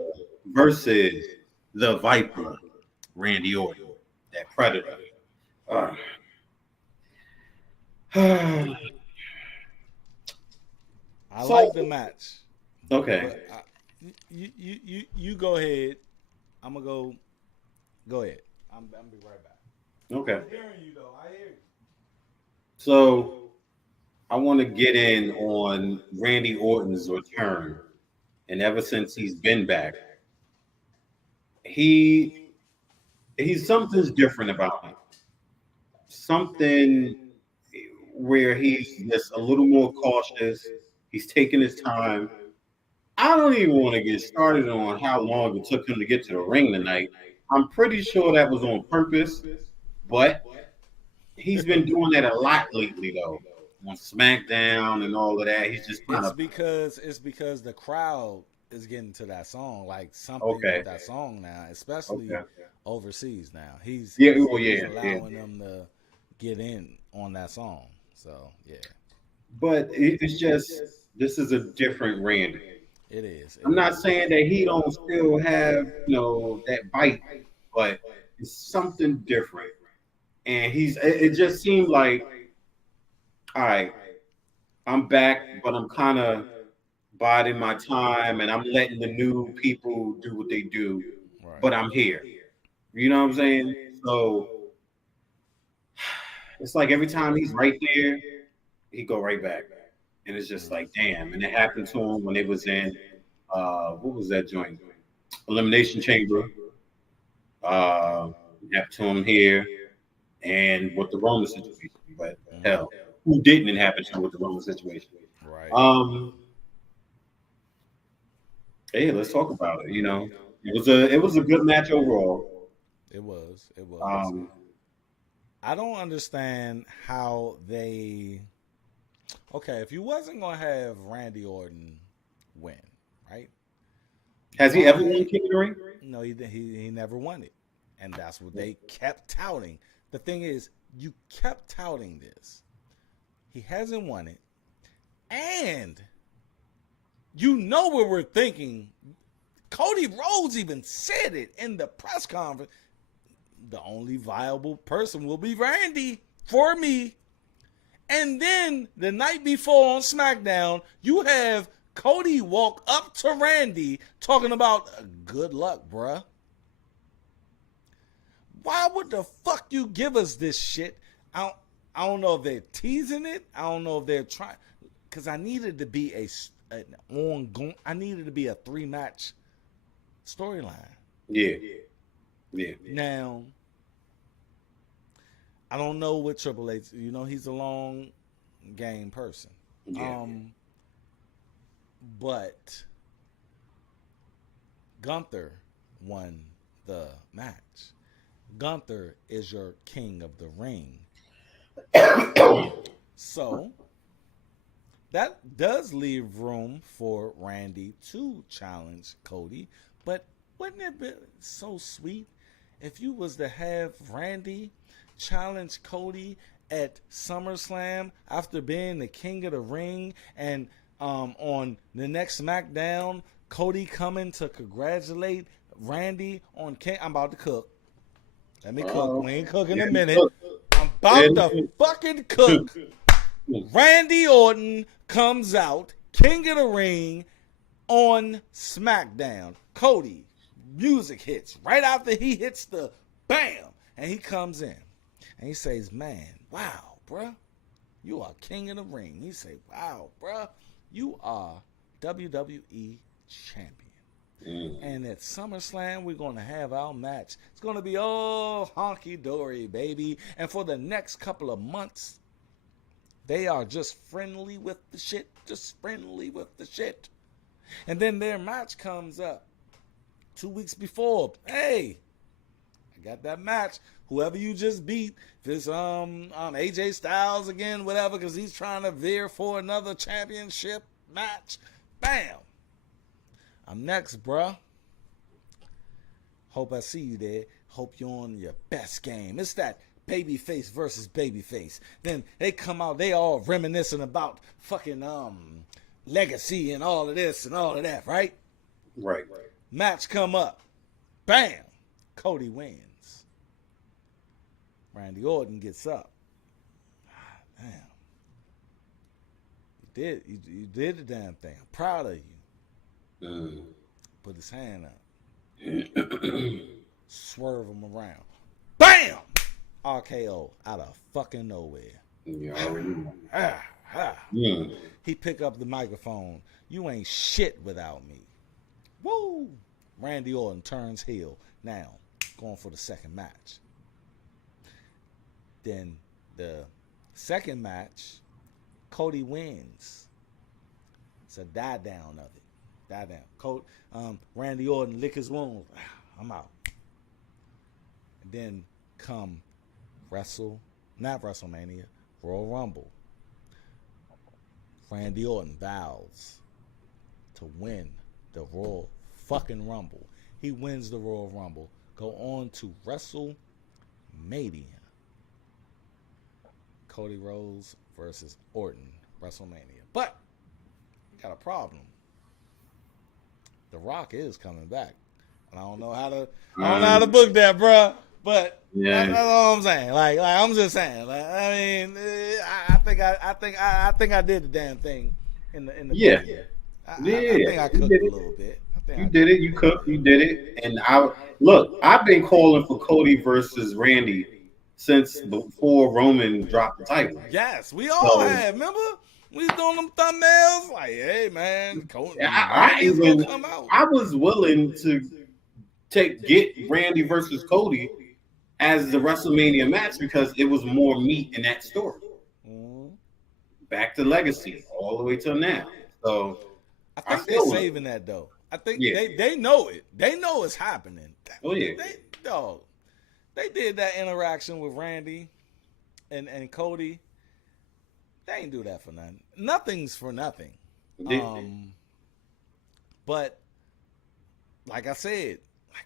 versus the Viper, Randy Orton, that Predator. I like the match. Okay. You go ahead. I'm gonna go ahead. I'm be right back. Okay. I'm hearing you though. I hear you. So I want to get in on Randy Orton's return, and ever since he's been back, he's something's different about him. Something where he's just a little more cautious. He's taking his time. I don't even want to get started on how long it took him to get to the ring tonight. I'm pretty sure that was on purpose, but he's been doing that a lot lately, though. On SmackDown and all of that, he's just kind of It's because the crowd is getting to that song, like something with okay, that song now, especially okay. overseas now. Yeah, well, He's yeah, yeah. allowing them to get in on that song. So yeah, But it's just this is a different Randy. it is. It I'm not is. saying that he don't still have that bite, but it's something different. And it just seemed like, all right, I'm back, but I'm kind of biding my time and I'm letting the new people do what they do, Right. but I'm here. You know what I'm saying? So it's like every time he's right there, he go right back. And it's just like, damn. And it happened to him when it was in what was that joint? Elimination Chamber. It happened to him here and with the Roman situation. But hell, who didn't it happen to with the Roman situation? Right. Um, hey, let's talk about it. It was a good match overall. It was. It was. Um, I don't understand how they. Okay, if you wasn't gonna have Randy Orton win, right? has he Go ever won ahead. King of the Ring? No, he never won it, and that's what they kept touting. The thing is, you kept touting this. He hasn't won it, and you know what we're thinking. Cody Rhodes even said it in the press conference. The only viable person will be Randy for me. And then the night before on SmackDown, you have Cody walk up to Randy talking about good luck, bruh. Why would the fuck you give us this shit? I don't know if they're teasing it. I don't know if they're trying. Because I needed to be an ongoing. I needed to be a 3-match storyline. Yeah, yeah. Now, I don't know what Triple H. He's a long game person. Yeah. But Gunther won the match. Gunther is your king of the ring. So that does leave room for Randy to challenge Cody. But wouldn't it be so sweet if you was to have Randy challenge Cody at SummerSlam after being the king of the ring, and on the next SmackDown, Cody coming to congratulate Randy on King. I'm about to cook. Let me cook. We ain't cooking in a minute. I'm about to fucking cook. Randy Orton comes out, king of the ring, on SmackDown. Cody, music hits right after he hits the bam, and he comes in. And he says, man, wow, bruh, you are king of the ring. He say, wow, bruh, you are WWE champion. And at SummerSlam, we're going to have our match. It's going to be all honky-dory, baby. And for the next couple of months, they are just friendly with the shit. Just friendly with the shit. And then their match comes up 2 weeks before. Hey, I got that match. Whoever you just beat, if it's AJ Styles again, whatever, because he's trying to veer for another championship match. Bam. I'm next, bruh. Hope I see you there. Hope you're on your best game. It's that babyface versus babyface. Then they come out, they all reminiscing about fucking legacy and all of this and all of that, right? Right. Match come up. Bam. Cody wins. Randy Orton gets up. Damn. You did the damn thing. I'm proud of you. Put his hand up. Swerve him around. Bam! RKO out of fucking nowhere. You already know. He pick up the microphone. You ain't shit without me. Woo! Randy Orton turns heel. Now, going for the second match. Then the second match, Cody wins. It's a die down of it. Die down. Randy Orton lick his wounds. I'm out. Then come not WrestleMania, Royal Rumble. Randy Orton vows to win the Royal fucking Rumble. He wins the Royal Rumble. Go on to WrestleMania. Cody Rhodes versus Orton, WrestleMania. But got a problem. The Rock is coming back, and I don't know how to book that, bruh. But that's all I'm saying. Like I'm just saying. Like, I mean, I think I did the damn thing in the booking. I think I cooked a little bit. You did it. You cooked. You did it. And I've been calling for Cody versus Randy since before Roman dropped the title. Yes, we all had. Remember, we was doing them thumbnails. Like, hey man, Cody, I was willing to get Randy versus Cody as the WrestleMania match because it was more meat in that story. Mm-hmm. Back to Legacy, all the way till now. So I think they're saving that though. I think they know it. They know it's happening. Oh yeah, they did that interaction with Randy and Cody. They ain't do that for nothing. Nothing's for nothing. But like I said,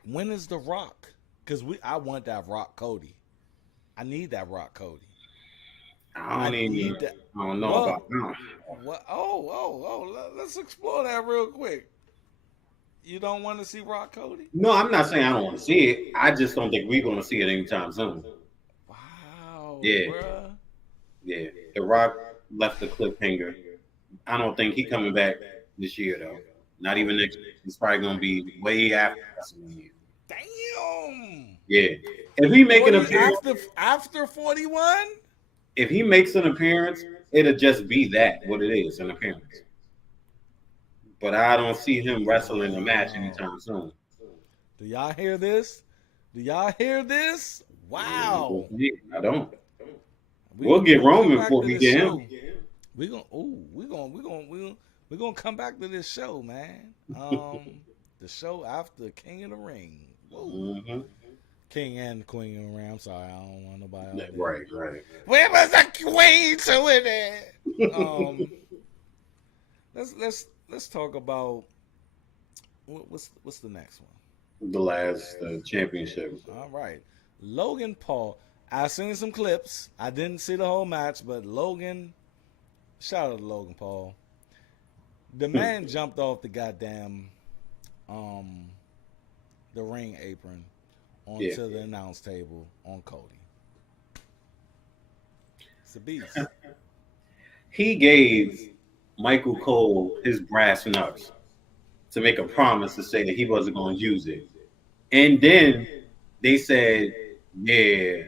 when is the Rock? Because I want that Rock Cody. I need that Rock Cody. I don't know about that. What? Oh! Let's explore that real quick. You don't want to see Rock Cody? No, I'm not saying I don't want to see it. I just don't think we're going to see it anytime soon. Wow. Yeah. Bruh. Yeah. The Rock left the cliffhanger. I don't think he's coming back this year though. Not even next year. It's probably going to be way after WrestleMania. Damn. Yeah. If he make an appearance after 41, if he makes an appearance, it'll just be what it is, an appearance. But I don't see him wrestling a match anytime soon. Do y'all hear this? Wow. I don't. We'll get Roman before we get him. We're gonna come back to this show, man. The show after King of the Ring. Mm-hmm. King and Queen of the Ring. I'm sorry, I don't want nobody else. Right. Where was the queen to it? Let's talk about what's the next one? The last championship. All right, Logan Paul. I've seen some clips. I didn't see the whole match, but Logan. Shout out to Logan Paul. The man jumped off the goddamn the ring apron onto the announce table on Cody. It's a beast. He gave Michael Cole his brass knucks to make a promise to say that he wasn't going to use it. And then they said, they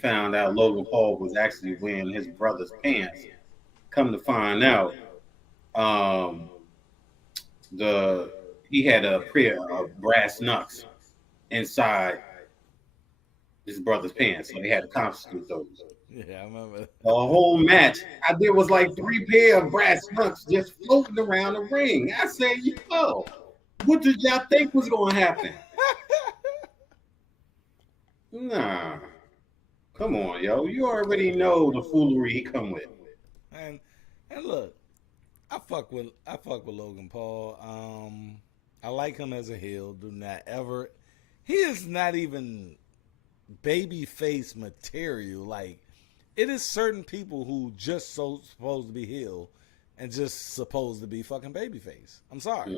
found out Logan Paul was actually wearing his brother's pants. Come to find out, he had a pair of brass knucks inside his brother's pants, so they had to confiscate those. Yeah, I remember. The whole match, there was like 3 pair of brass knucks just floating around the ring. I said, yo, what did y'all think was going to happen? Nah. Come on, yo. You already know the foolery he come with. And look, I fuck with Logan Paul. I like him as a heel. Do not ever. He is not even baby face material. Like, it is certain people who just supposed to be heel and just supposed to be fucking baby face. I'm sorry.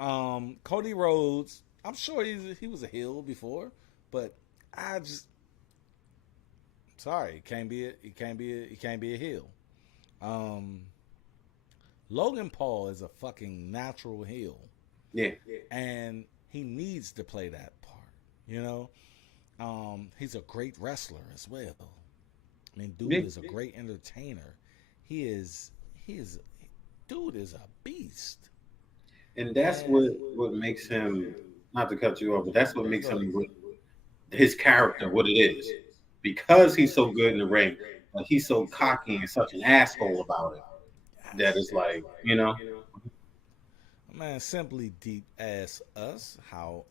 Mm-hmm. Cody Rhodes. I'm sure he was a heel before, but I just sorry. He can't be a heel. Logan Paul is a fucking natural heel. Yeah. And he needs to play that part, he's a great wrestler as well. I mean, dude is a great entertainer. Dude is a beast. And that's what makes him, not to cut you off, but that's what makes him his character what it is. Because he's so good in the ring, but he's so cocky and such an asshole about it. That is like, Man, simply deep ass us. How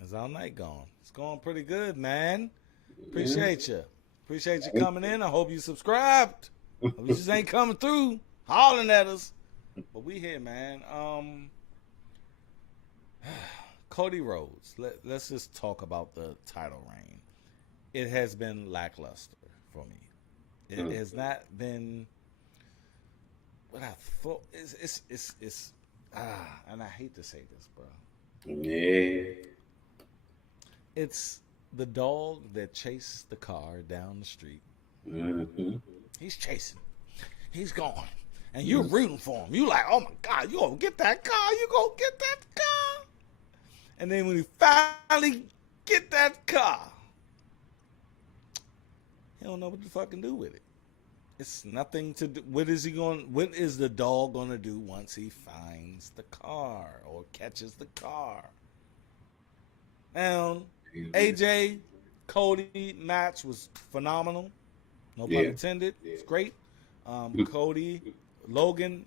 How's our night going? It's going pretty good, man. Appreciate you. Appreciate you coming in. I hope you subscribed. Hope you just ain't coming through hollering at us. But we here, man. Cody Rhodes. Let's just talk about the title reign. It has been lackluster for me. It has not been what I thought. It's and I hate to say this, bro. Yeah. It's the dog that chased the car down the street. Mm-hmm. He's chasing. He's going. And you're rooting for him. You like, oh my God, you gonna get that car. You gonna get that car. And then when you finally get that car, he don't know what to fucking do with it. It's nothing to do. What is the dog gonna do once he finds the car or catches the car? Now, AJ, Cody match was phenomenal. No pun intended. It's great. Cody, Logan,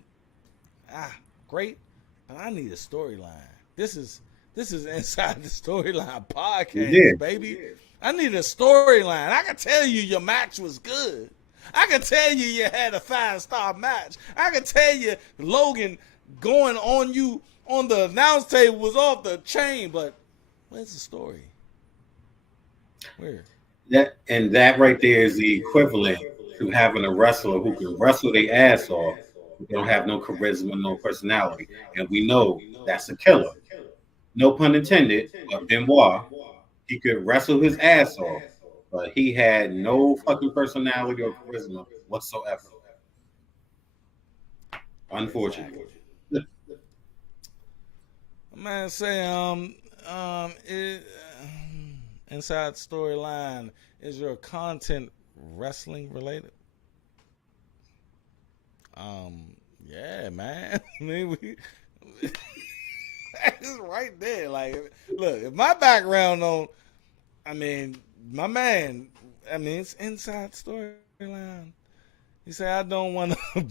great. But I need a storyline. This is Inside the Storyline podcast, baby. I need a storyline. I can tell you your match was good. I can tell you had a 5-star match. I can tell you Logan going on you on the announce table was off the chain, but where's the story? Where? That right there is the equivalent to having a wrestler who can wrestle their ass off. They don't have no charisma, no personality. And we know that's a killer. No pun intended, but Benoit, he could wrestle his ass off, but he had no fucking personality or charisma whatsoever. Unfortunately. Man, say Inside Storyline, is your content wrestling related? Yeah, man. I mean, it's right there. Like, look, if my background on, my man, it's Inside Storyline. He said, I don't want to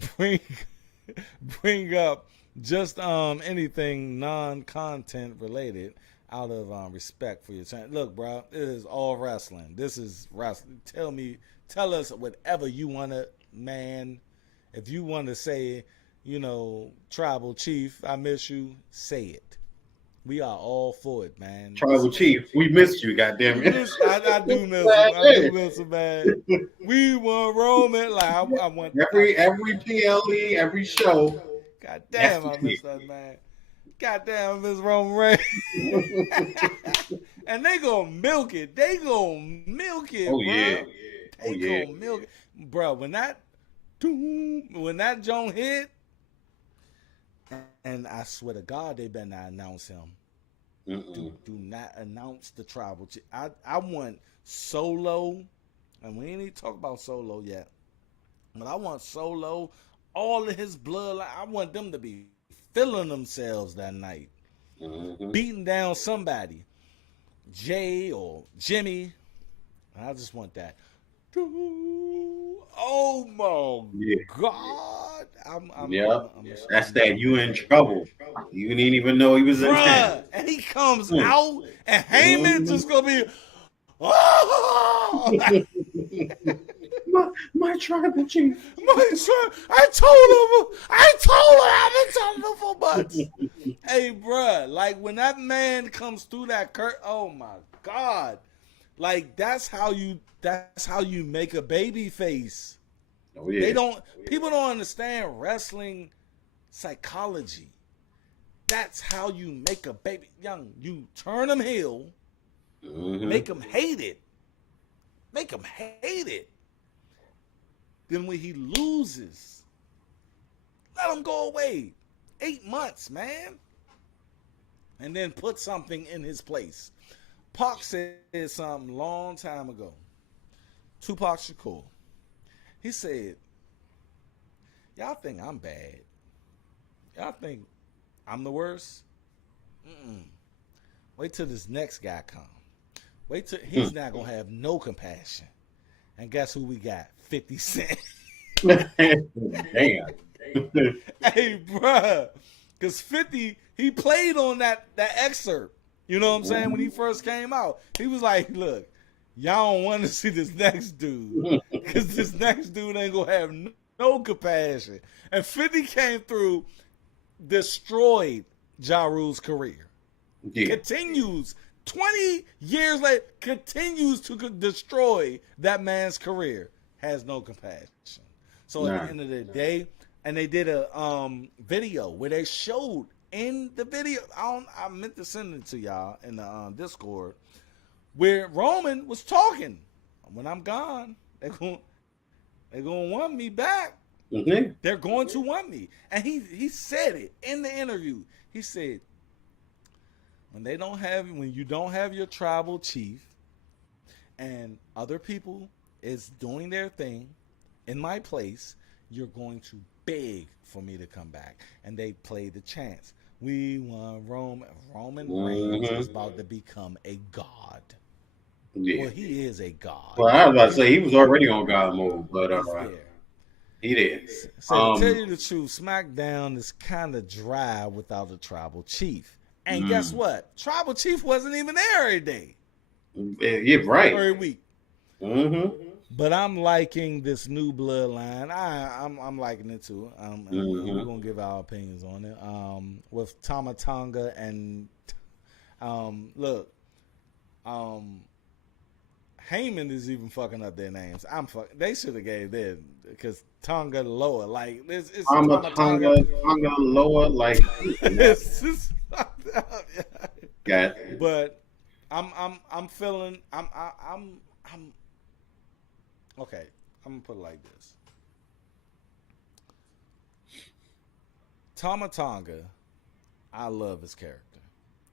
bring up just anything non-content related out of respect for your channel. Look, bro, it is all wrestling. This is wrestling. Tell us whatever you want to, man. If you want to say, Tribal Chief, I miss you, say it. We are all for it, man. Tribal Chief, we missed you, goddammit. I do miss him. I do miss him, man. We want Roman. Like I want every PLE, every show. God damn, I miss that man. God damn, I miss Roman Reigns. And they gonna milk it. Oh, bro. Yeah. They gonna milk it. Bro, when that joint hit, and I swear to God, they better not announce him. Do not announce the Tribal Chief. I want Solo, and we ain't even talk about Solo yet, but I want Solo, all of his bloodline. I want them to be feeling themselves that night, beating down somebody, Jay or Jimmy. I just want that. Oh my God! That's that you in trouble. You didn't even know he was in town. And he comes out, and Heyman just gonna be, oh! my Tribal Chief. I told him I've been telling him for months. Hey, bruh, like when that man comes through that curtain, oh my God, like that's how you make a baby face. Oh, yeah. People don't understand wrestling psychology. That's how you make a baby. You turn him heel, make him hate it. Then when he loses, let him go away. 8 months, man. And then put something in his place. Pac said something long time ago. Tupac Shakur. He said, y'all think I'm bad. Y'all think I'm the worst? Wait till this next guy come. Wait till he's not going to have no compassion. And guess who we got? 50 Cent. Damn. Hey, bruh. Because 50, he played on that excerpt. You know what I'm saying? When he first came out, he was like, "Look, y'all don't want to see this next dude because this next dude ain't gonna have no compassion." And 50 came through, destroyed Ja Rule's career. Yeah. Continues 20 years later, continues to destroy that man's career. Has no compassion. So at the end of the day, and they did a video where they showed in the video. I meant to send it to y'all in the Discord, where Roman was talking. When I'm gone, they're gonna want me back. Mm-hmm. They're going to want me, and he said it in the interview. He said, when you don't have your tribal chief, and other people is doing their thing in my place, you're going to beg for me to come back. And they played the chants. We want Roman. Roman Reigns is about to become a god. Yeah. Well, he is a god. Well, I was about to say he was already on God mode, but he did. So to tell you the truth, SmackDown is kind of dry without a tribal chief. And guess what? Tribal chief wasn't even there every day. Yeah, right. Every week. Mm-hmm. But I'm liking this new bloodline. I'm liking it too. We're gonna give our opinions on it. With Tama Tonga and look, Heyman is even fucking up their names. They should have gave that because Tonga Loa, like it's Tama Tonga Loa, like it's just fucked up. Yeah. But I'm feeling I'm okay. I'm gonna put it like this. Tama Tonga, I love his character.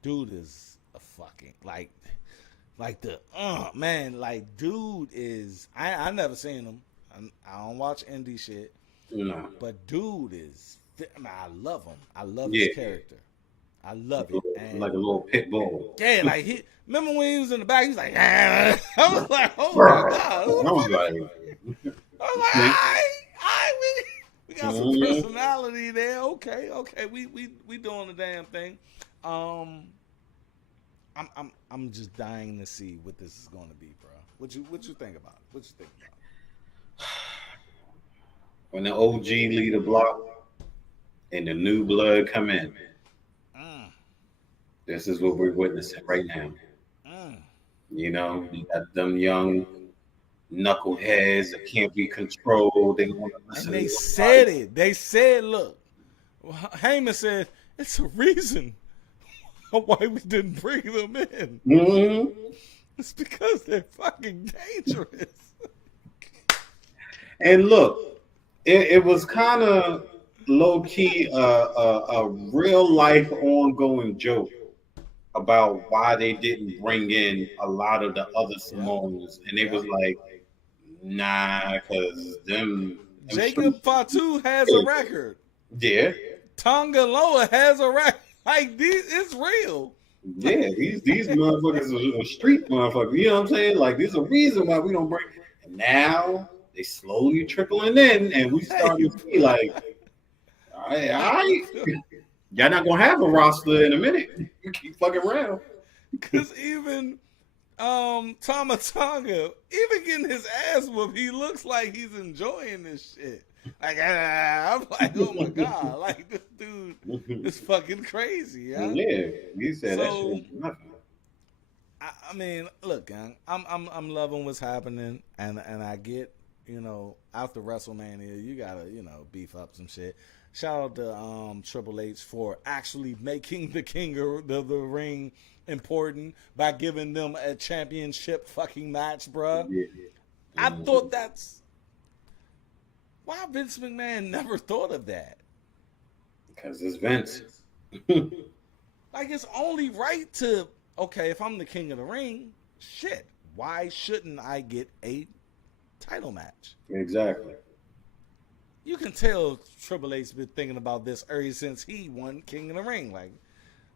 Dude is a fucking like the man, like dude is I never seen him. I don't watch indie shit. No. But dude is I love him. I love his character. I love it. And like a little pit bull. Yeah, like remember when he was in the back, he was like, I was like, oh my God. I was like, we got some personality there. Okay, we doing the damn thing. I'm just dying to see what this is going to be, bro. What you think about it? What you think about it? When the OG lead the block and the new blood come in, this is what we're witnessing right now. You know, you got them young knuckleheads that can't be controlled. They want to listen. And they said it. They said, look, Heyman said, it's a reason why we didn't bring them in. It's because they're fucking dangerous. And look, it was kind of low key a real life ongoing joke about why they didn't bring in a lot of the other Samoans, and it was like, nah, because them Jacob Fatu has a record. Yeah. Tonga Loa has a record. Like it's real. Yeah, these motherfuckers are street motherfuckers. You know what I'm saying? Like there's a reason why we don't bring. And now they slowly trickling in, and we starting to see like, all right, y'all not gonna have a roster in a minute. You keep fucking around. Because even Tama Tonga, even getting his ass whooped, he looks like he's enjoying this shit. Like I'm like, oh my God, like this dude is fucking crazy, yeah. Yeah, he said that shit. Nothing. I mean, look, gang, I'm loving what's happening, and I get, you know, after WrestleMania, you gotta, you know, beef up some shit. Shout out to Triple H for actually making the King of the Ring important by giving them a championship fucking match, bruh. Yeah. I thought that's why Vince McMahon never thought of that. Because it's Vince. Like it's only right to, okay, if I'm the King of the Ring, shit, why shouldn't I get a title match? Exactly. You can tell Triple H's been thinking about this ever since he won King of the Ring. Like,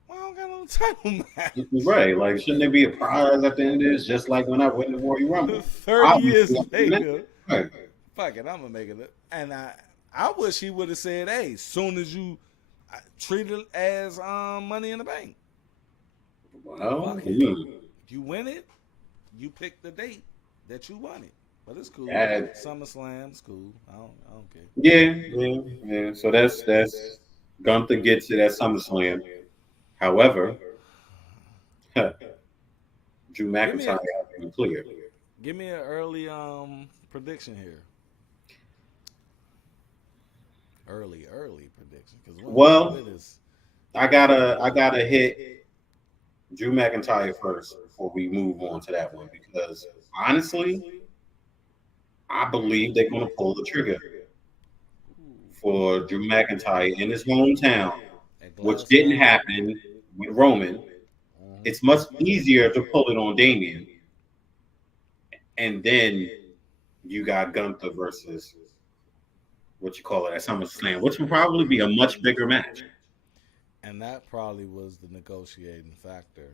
well, I don't got no title match. Right. Like, shouldn't there be a prize at the end of this? Just like when I went to Royal Rumble. 30 years later. Right. Fuck it, I'm going to make it. And I wish he would have said, hey, as soon as you treat it as Money in the Bank. Well, Fuck it. If you win it, you pick the date that you want it. But it's cool. that, SummerSlam's cool. I don't care. yeah. So that's Gunther gets it at SummerSlam. However, Drew Give me a McIntyre has been clear. give me an early prediction here. Early prediction because we don't know Well, where this I gotta hit Drew McIntyre first before we move on to that one because honestly, I believe they're gonna pull the trigger for Drew McIntyre in his hometown, at which didn't Glassman. happen with Roman. It's much easier to pull it on Damien, and then you got Gunther versus what you call it at SummerSlam, which will probably be a much bigger match. And that probably was the negotiating factor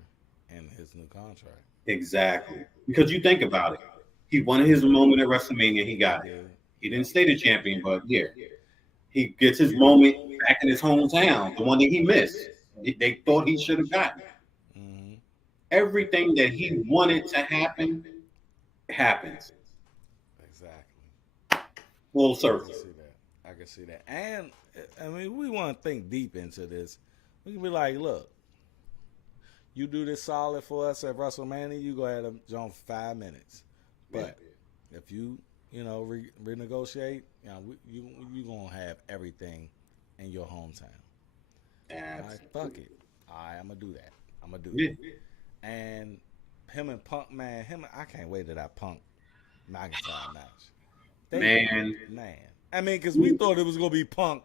in his new contract. Exactly. Because you think about it. He wanted his moment at WrestleMania, he He got it. did. He didn't stay the champion, but yeah. He gets his moment back in his hometown, the one that he missed. They thought he should have gotten. Hmm. Everything that he wanted to happen happens. Exactly. Full I circle. can see that. I can see that. And I mean, we want to think deep into this. We can be like, look, you do this solid for us at WrestleMania, you go ahead and jump 5 minutes. But if renegotiate, you gonna have everything in your hometown. All right, fuck it. All right, I'm gonna do that. I'm gonna do Yeah. that. And him and Punk, man, I can't wait to that Punk McIntyre match. Man. Man. I mean, because we thought it was gonna be Punk,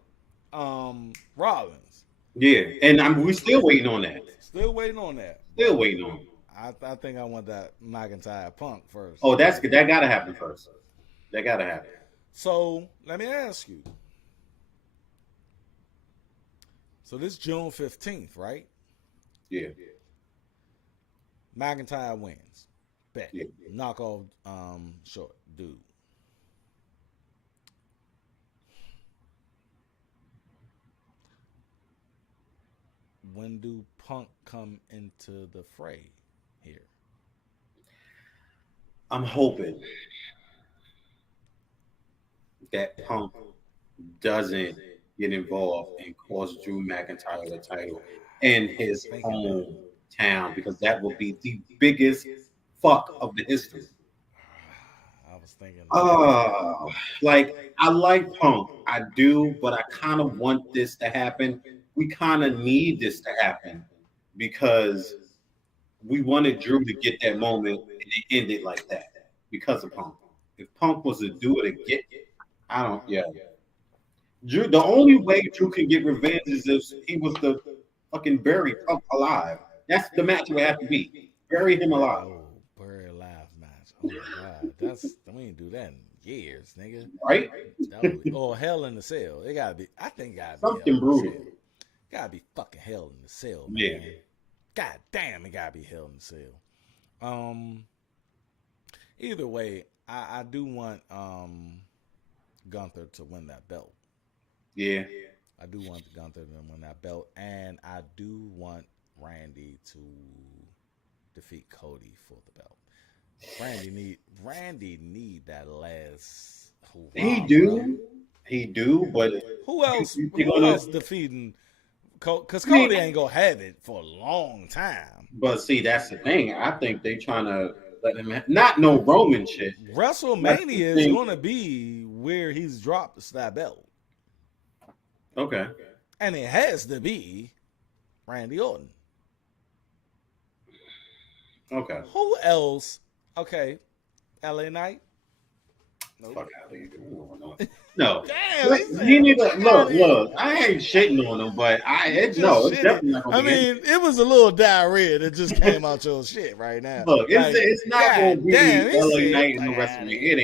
Rollins. Yeah. And we still waiting on that. Still waiting on that. Still waiting on it. I think I want that McIntyre Punk first. Oh, that's good. That gotta happen first. That gotta happen. So let me ask you. So this June 15th, right? Yeah. McIntyre wins. Bet. Yeah. Knock off short dude. When do Punk come into the fray here? I'm hoping that Punk doesn't get involved and cost Drew McIntyre the title in his hometown because that will be the biggest fuck of the history. I was thinking. Like I like Punk, I do, but I kind of want this to happen. We kind of need this to happen because we wanted Drew to get that moment and it ended like that because of Punk. If Punk was to do it again, I don't. Yeah, Drew. The only way Drew can get revenge is if he was to fucking bury Punk alive. That's the match it would have to be. Bury him alive. Oh, bury alive match. Oh my god, we ain't do that in years, nigga. Right? Or Hell in the Cell. It gotta be. I think it gotta be Something Hell in the brutal. Cell. Gotta be fucking Hell in the Cell, man. Yeah. God damn, it gotta be Hell in the Cell. Either way, I do want Gunther to win that belt. Yeah. I do want Gunther to win that belt, and I do want Randy to defeat Cody for the belt. Randy need that last. He hurrah, do. bro. He do, but Who else? you Who else defeating? Because Cody ain't gonna have it for a long time. But see, that's the thing. I think they trying to let him not no Roman shit. WrestleMania is gonna be where he's dropped that belt, Okay. and it has to be Randy Orton. Okay. Who else? Okay, LA Knight. Nope. Fuck out of here. No. Damn, he said, You need to "Fuck outta here." look. I ain't shitting on him, but it's Just shit definitely it. not gonna I be. mean, it was a little diarrhea that just came out your shit right now. Look, it's not gonna be damn, he LA said, Knight in the "Fuck rest of outta me. here."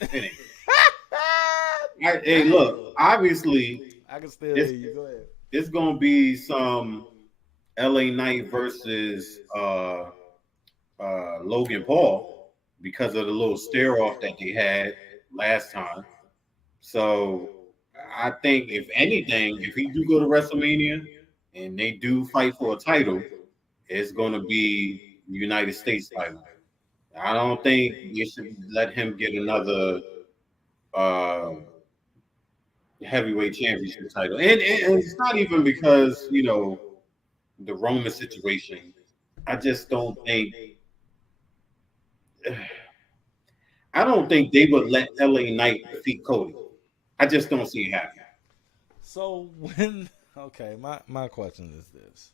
It ain't. Hey, look. Obviously, I can still hear you. Go ahead. it's gonna be some LA Knight versus Logan Paul because of the little stare off that they had last time. So I think if anything, if he do go to WrestleMania and they do fight for a title, it's going to be United States title. I don't think you should let him get another uh, heavyweight championship title. And it's not even because, the Roman situation. I just don't think I don't think they would let LA Knight defeat Cody. I just don't see it happening. So when okay, my question is this: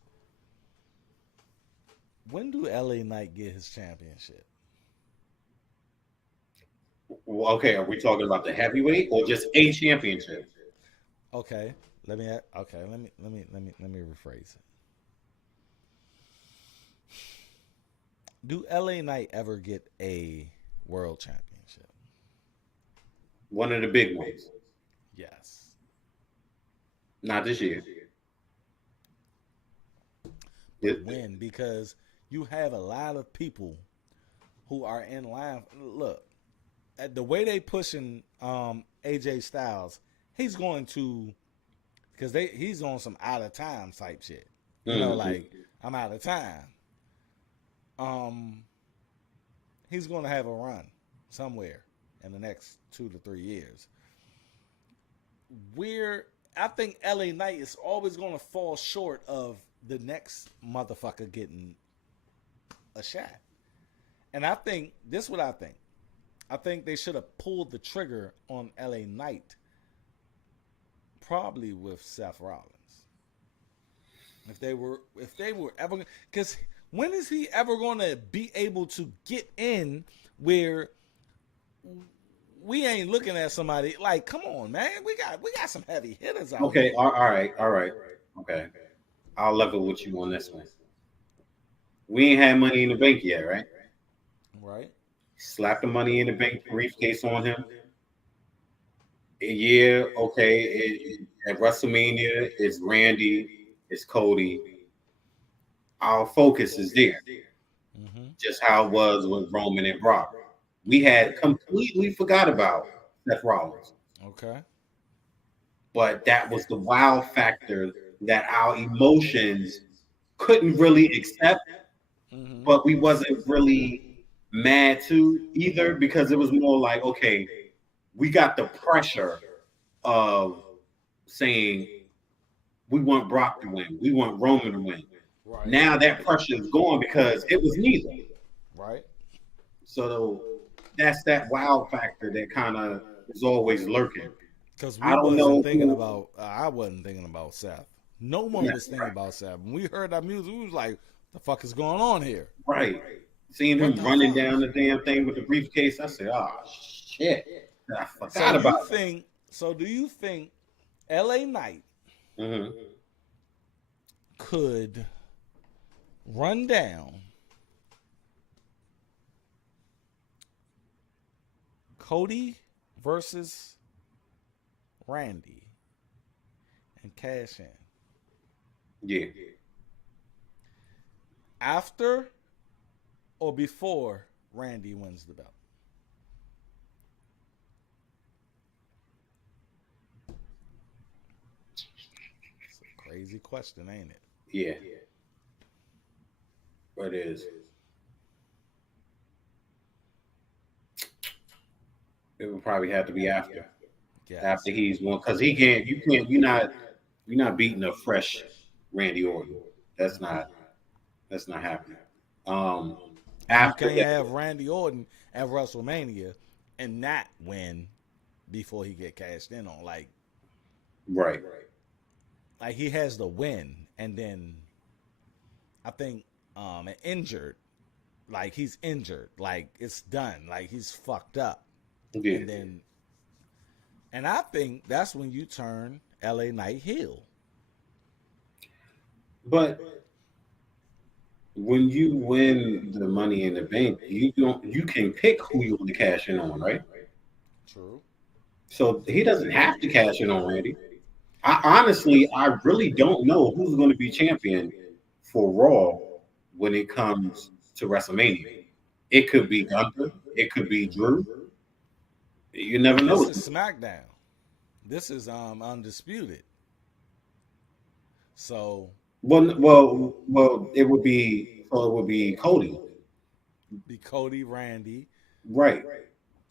when do LA Knight get his championship? Well, okay, are we talking about the heavyweight or just a championship? Okay, let me rephrase it. Do LA Knight ever get a world championship? One of the big ones. Yes. Not this year. But when? Because you have a lot of people who are in line. Look, at the way they pushing AJ Styles, he's going to because he's on some out of time type shit. Like I'm out of time. He's going to have a run somewhere in the next 2 to 3 years. I think LA Knight is always going to fall short of the next motherfucker getting a shot. And I think this is what I think. I think they should have pulled the trigger on LA Knight probably with Seth Rollins. If they were ever, because when is he ever going to be able to get in where we ain't looking at somebody like, come on, man, we got some heavy hitters out Okay, here. all right. Okay. I'll level with you on this one. We ain't had money in the bank yet, right? Right. Slap the money in the bank briefcase on him. Yeah, okay. At WrestleMania, it's Randy, it's Cody. Our focus is there, just how it was with Roman and Brock. We had completely forgot about Seth Rollins. Okay. But that was the wow factor that our emotions couldn't really accept, but we wasn't really mad to either because it was more like, okay, we got the pressure of saying we want Brock to win, we want Roman to win. Right. Now that pressure is gone because it was neither. Right. So that's that wow factor that kind of is always lurking. Because I don't know who, I wasn't thinking about Seth. No one yeah, was thinking about Seth. When we heard that music, we was like, the fuck is going on here? right. Seeing What him the running fuck? down the damn thing with the briefcase, I said, "Oh shit, I So forgot about that." do you think LA Knight Mm-hmm. could run down Cody versus Randy and cash in Yeah. after or before Randy wins the belt? It's a crazy question, ain't it? Yeah. But it is. It would probably have to be after. Yes. After he's won, because he can't. You can't. You're not beating a fresh Randy Orton. That's not. That's not happening. Um. And you After can't that. have Randy Orton at WrestleMania and not win before he get cashed in on. Right. Like he has the win, and then I think injured. Like he's injured. Like it's done. Like he's fucked up. Yeah. And I think that's when you turn LA Knight heel. But when you win the Money in the Bank, you don't. You can pick who you want to cash in on, right? True. So he doesn't have to cash in on Randy. I really don't know who's going to be champion for Raw when it comes to WrestleMania. It could be Gunther. It could be Drew. You never know. This is SmackDown. This is undisputed. So Well. It would be Cody, Be Cody, Randy, right?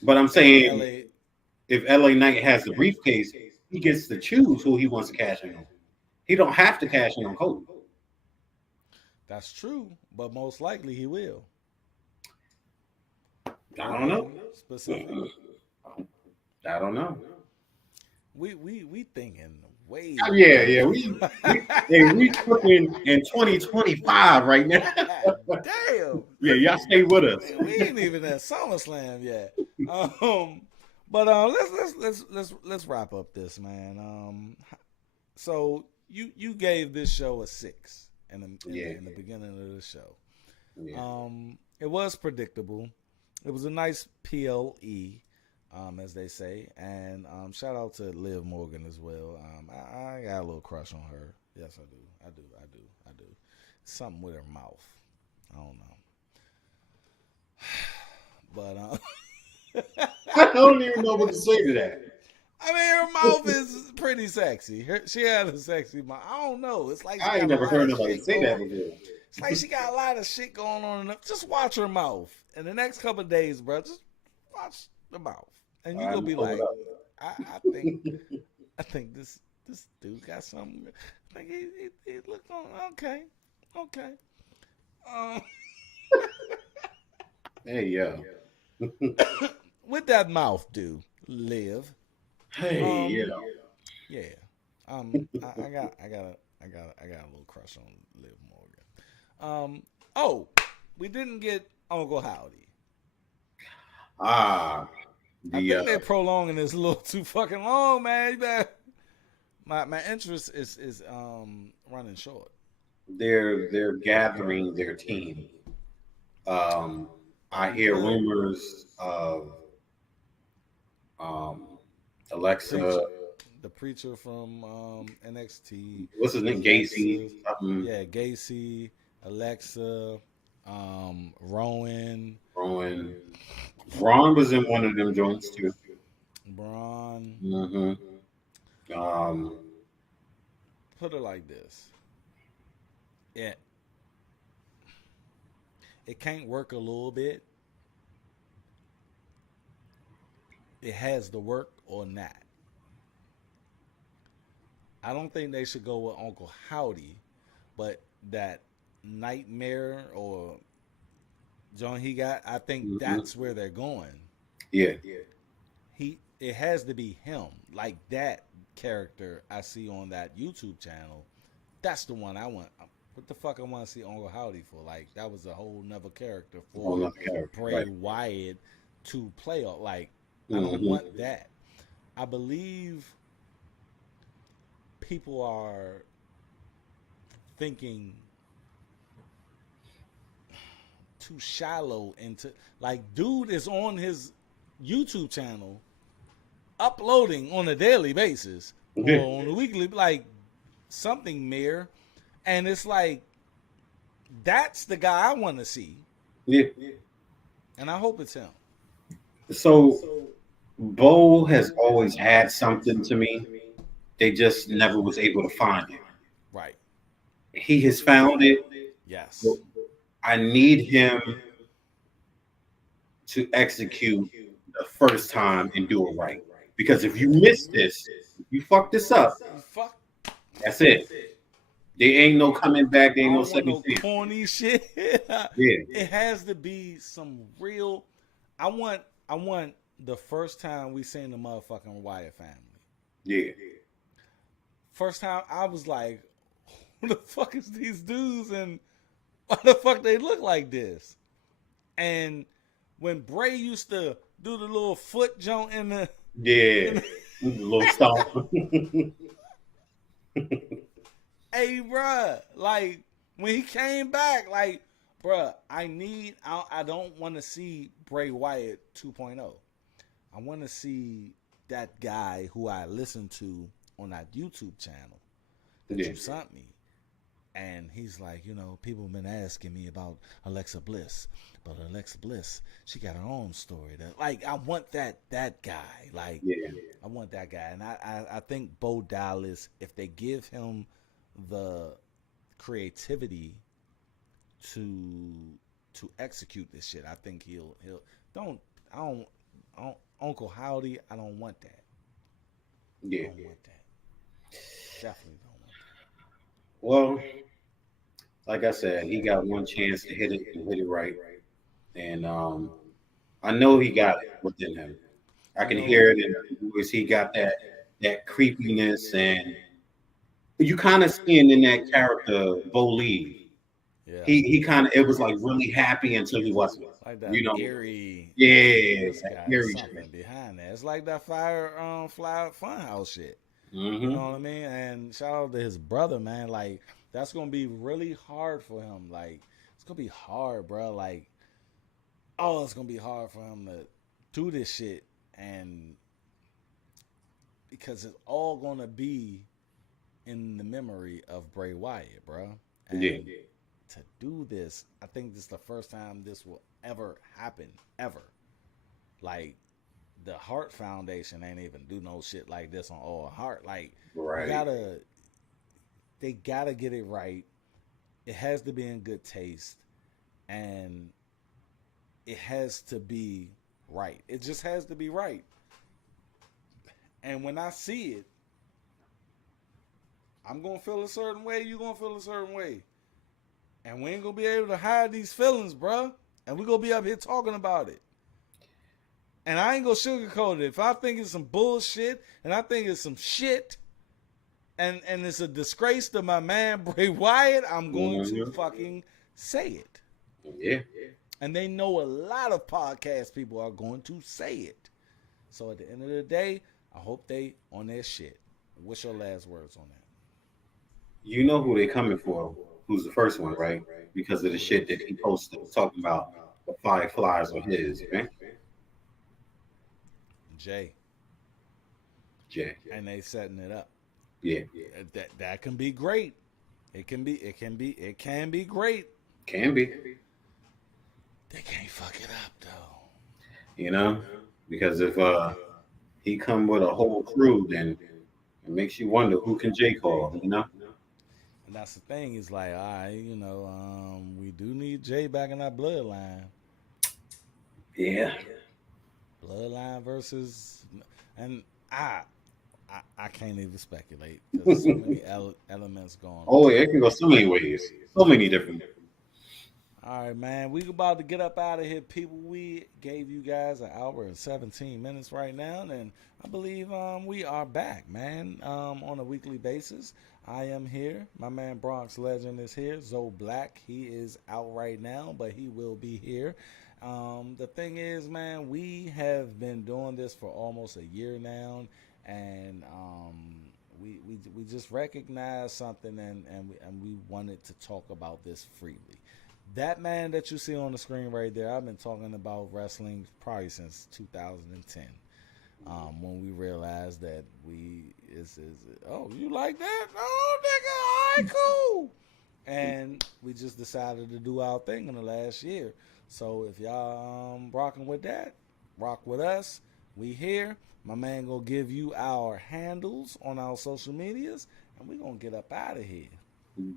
But I'm and saying LA. if LA Knight has the briefcase, he gets to choose who he wants to cash in on. He don't have to cash in on Cody. That's true, but most likely he will. I On don't know. him specific. I don't know. We thinking way Yeah, out. yeah. We cooking in 2025 right now. God damn. Yeah, y'all stay with us. We ain't even at SummerSlam yet. Um, but let's wrap up this, man. So you gave this show a 6 Yeah, in the beginning of the show. yeah. It was predictable. It was a nice PLE, as they say, and shout out to Liv Morgan as well. I got a little crush on her. Yes, I do. I do. Something with her mouth. I don't know. But I don't even know what to say to that. I mean, her mouth is pretty sexy. She had a sexy mouth. I don't know. It's like she I ain't got a never lot heard of nobody shit say that going. before. It's like she got a lot of shit going on. Just watch her mouth. In the next couple of days, bro, just watch the mouth, and you I'm gonna gonna be pull it like, up. I think this dude got something. I think he looked on. Okay, okay. Um, Hey, yeah. with that mouth, dude, live. Hey, yeah. Yeah. I got a little crush on Liv Morgan. Oh, we didn't get Uncle Howdy. Ah, I the think they're prolonging this a little too fucking long, man. You better, my interest is running short. they're gathering their team. Um, I hear Good. rumors of um Alexa. Preacher, the preacher from NXT, What's his name? Gacy. Alexa, Something. yeah, Gacy, Alexa, Rowan, Rowan. Braun was in one of them joints too. Braun. hmm Um, Put it like this: it it can't work a little bit. It has to work or not. I don't think they should go with Uncle Howdy, but that nightmare or John he got, I think mhm. that's where they're going. Yeah. It has to be him. Like that character I see on that YouTube channel. That's the one I want. What the fuck I want to see Uncle Howdy for? Like that was a whole nother character Oh, for another character. Bray Right. Wyatt to play. Like I don't hmm want that. I believe people are thinking too shallow into like dude is on his YouTube channel uploading on a daily basis or on a weekly like something mere and it's like that's the guy I want to see Yeah. and I hope it's him. So Bo has always had something to me. They just never was able to find it. Right. He has found it. Yes. I need him to execute the first time and do it right. Because if you miss this, if you fuck this up, You fuck. that's it. There ain't no coming back. There I ain't no don't want second no chance. corny shit. Yeah, It has to be some real. I want. I want the first time we seen the motherfucking Wyatt family. yeah. First time I was like, "Who the fuck is these dudes and why the fuck they look like this?" And when Bray used to do the little foot joint Yeah. in the Little stomp. hey, bruh, like when he came back, like, bruh, I don't want to see Bray Wyatt 2.0. I want to see that guy who I listened to on that YouTube channel that Yeah. you sent me. And he's like, people have been asking me about Alexa Bliss, but Alexa Bliss, she got her own story. That like, I want that guy. Like, Yeah. I want that guy. And I think Bo Dallas, if they give him the creativity to execute this shit. I think he'll I don't Uncle Howdy. I don't want that. Yeah. I don't want that. Definitely don't want that. Well, like I said, he got one chance to hit it and hit it right, and I know he got it within him. I can hear it in his voice. He got that creepiness, and you kind of seeing in that character Bo Lee. Yeah. He kind of it was like really happy until he wasn't. Like that You know, eerie. yeah, This that guy eerie is shit. something behind that. It's like that Fly Funhouse shit. Mm-hmm. You know what I mean? And shout out to his brother, man. Like, that's gonna be really hard for him. Like, it's gonna be hard, bro. Like, oh, it's gonna be hard for him to do this shit, and because it's all gonna be in the memory of Bray Wyatt, bro. And Yeah. to do this, I think this is the first time this will ever happen, ever. Like, the Hart Foundation ain't even do no shit like this on All Heart. Like, Right. they gotta get it right. It has to be in good taste, and it has to be right. It just has to be right. And when I see it, I'm gonna feel a certain way. You gonna feel a certain way, and we ain't gonna be able to hide these feelings, bruh. And we gonna be up here talking about it. And I ain't gonna sugarcoat it. If I think it's some bullshit, and I think it's some shit, and it's a disgrace to my man Bray Wyatt, I'm going to fucking say it. Yeah. And they know a lot of podcast people are going to say it. So at the end of the day, I hope they on their shit. What's your last words on that? You know who they coming for? Who's the first one, right? Because of the shit that he posted talking about the Fireflies on his, man. Jay. And they setting it up. Yeah. That can be great. It can be great. Can be. They can't fuck it up though. You know? Because if he come with a whole crew, then it makes you wonder who can Jay call, you know? And that's the thing, is like, all right, we do need Jay back in that bloodline. Yeah. Bloodline versus, and I can't even speculate because so many elements going on. Oh yeah, it can go so many ways, so many different. All right, man, we about to get up out of here, people. We gave you guys an hour and 17 minutes right now, and I believe we are back, man, on a weekly basis. I am here. My man Bronxx Legend is here. Zoe Black, he is out right now, but he will be here. The thing is, man, we have been doing this for almost a year now, and we just recognized something, and we wanted to talk about this freely. That man that you see on the screen right there, I've been talking about wrestling probably since 2010. When we realized that oh, you like that? Oh, nigga, all right, cool. And we just decided to do our thing in the last year. So if y'all rocking with that, rock with us. We here. My man gonna give you our handles on our social medias, and we gonna get up out of here.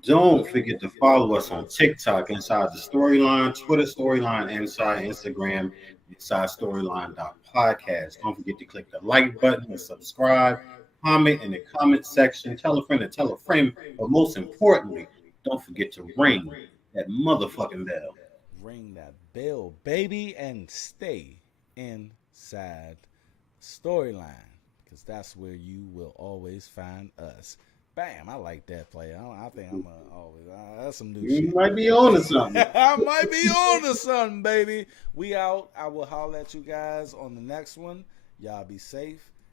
Don't forget to follow us on TikTok, Inside the Storyline, Twitter Storyline, Inside Instagram, Inside Storyline.podcast. Don't forget to click the like button and subscribe. Comment in the comment section. Tell a friend to tell a friend. But most importantly, don't forget to ring that motherfucking bell. Ring that bell, baby, and stay inside Storyline, because that's where you will always find us. Bam, I like that play. I think I'm always. That's some new shit. You might be on to something. I might be on to something, baby. We out. I will holler at you guys on the next one. Y'all be safe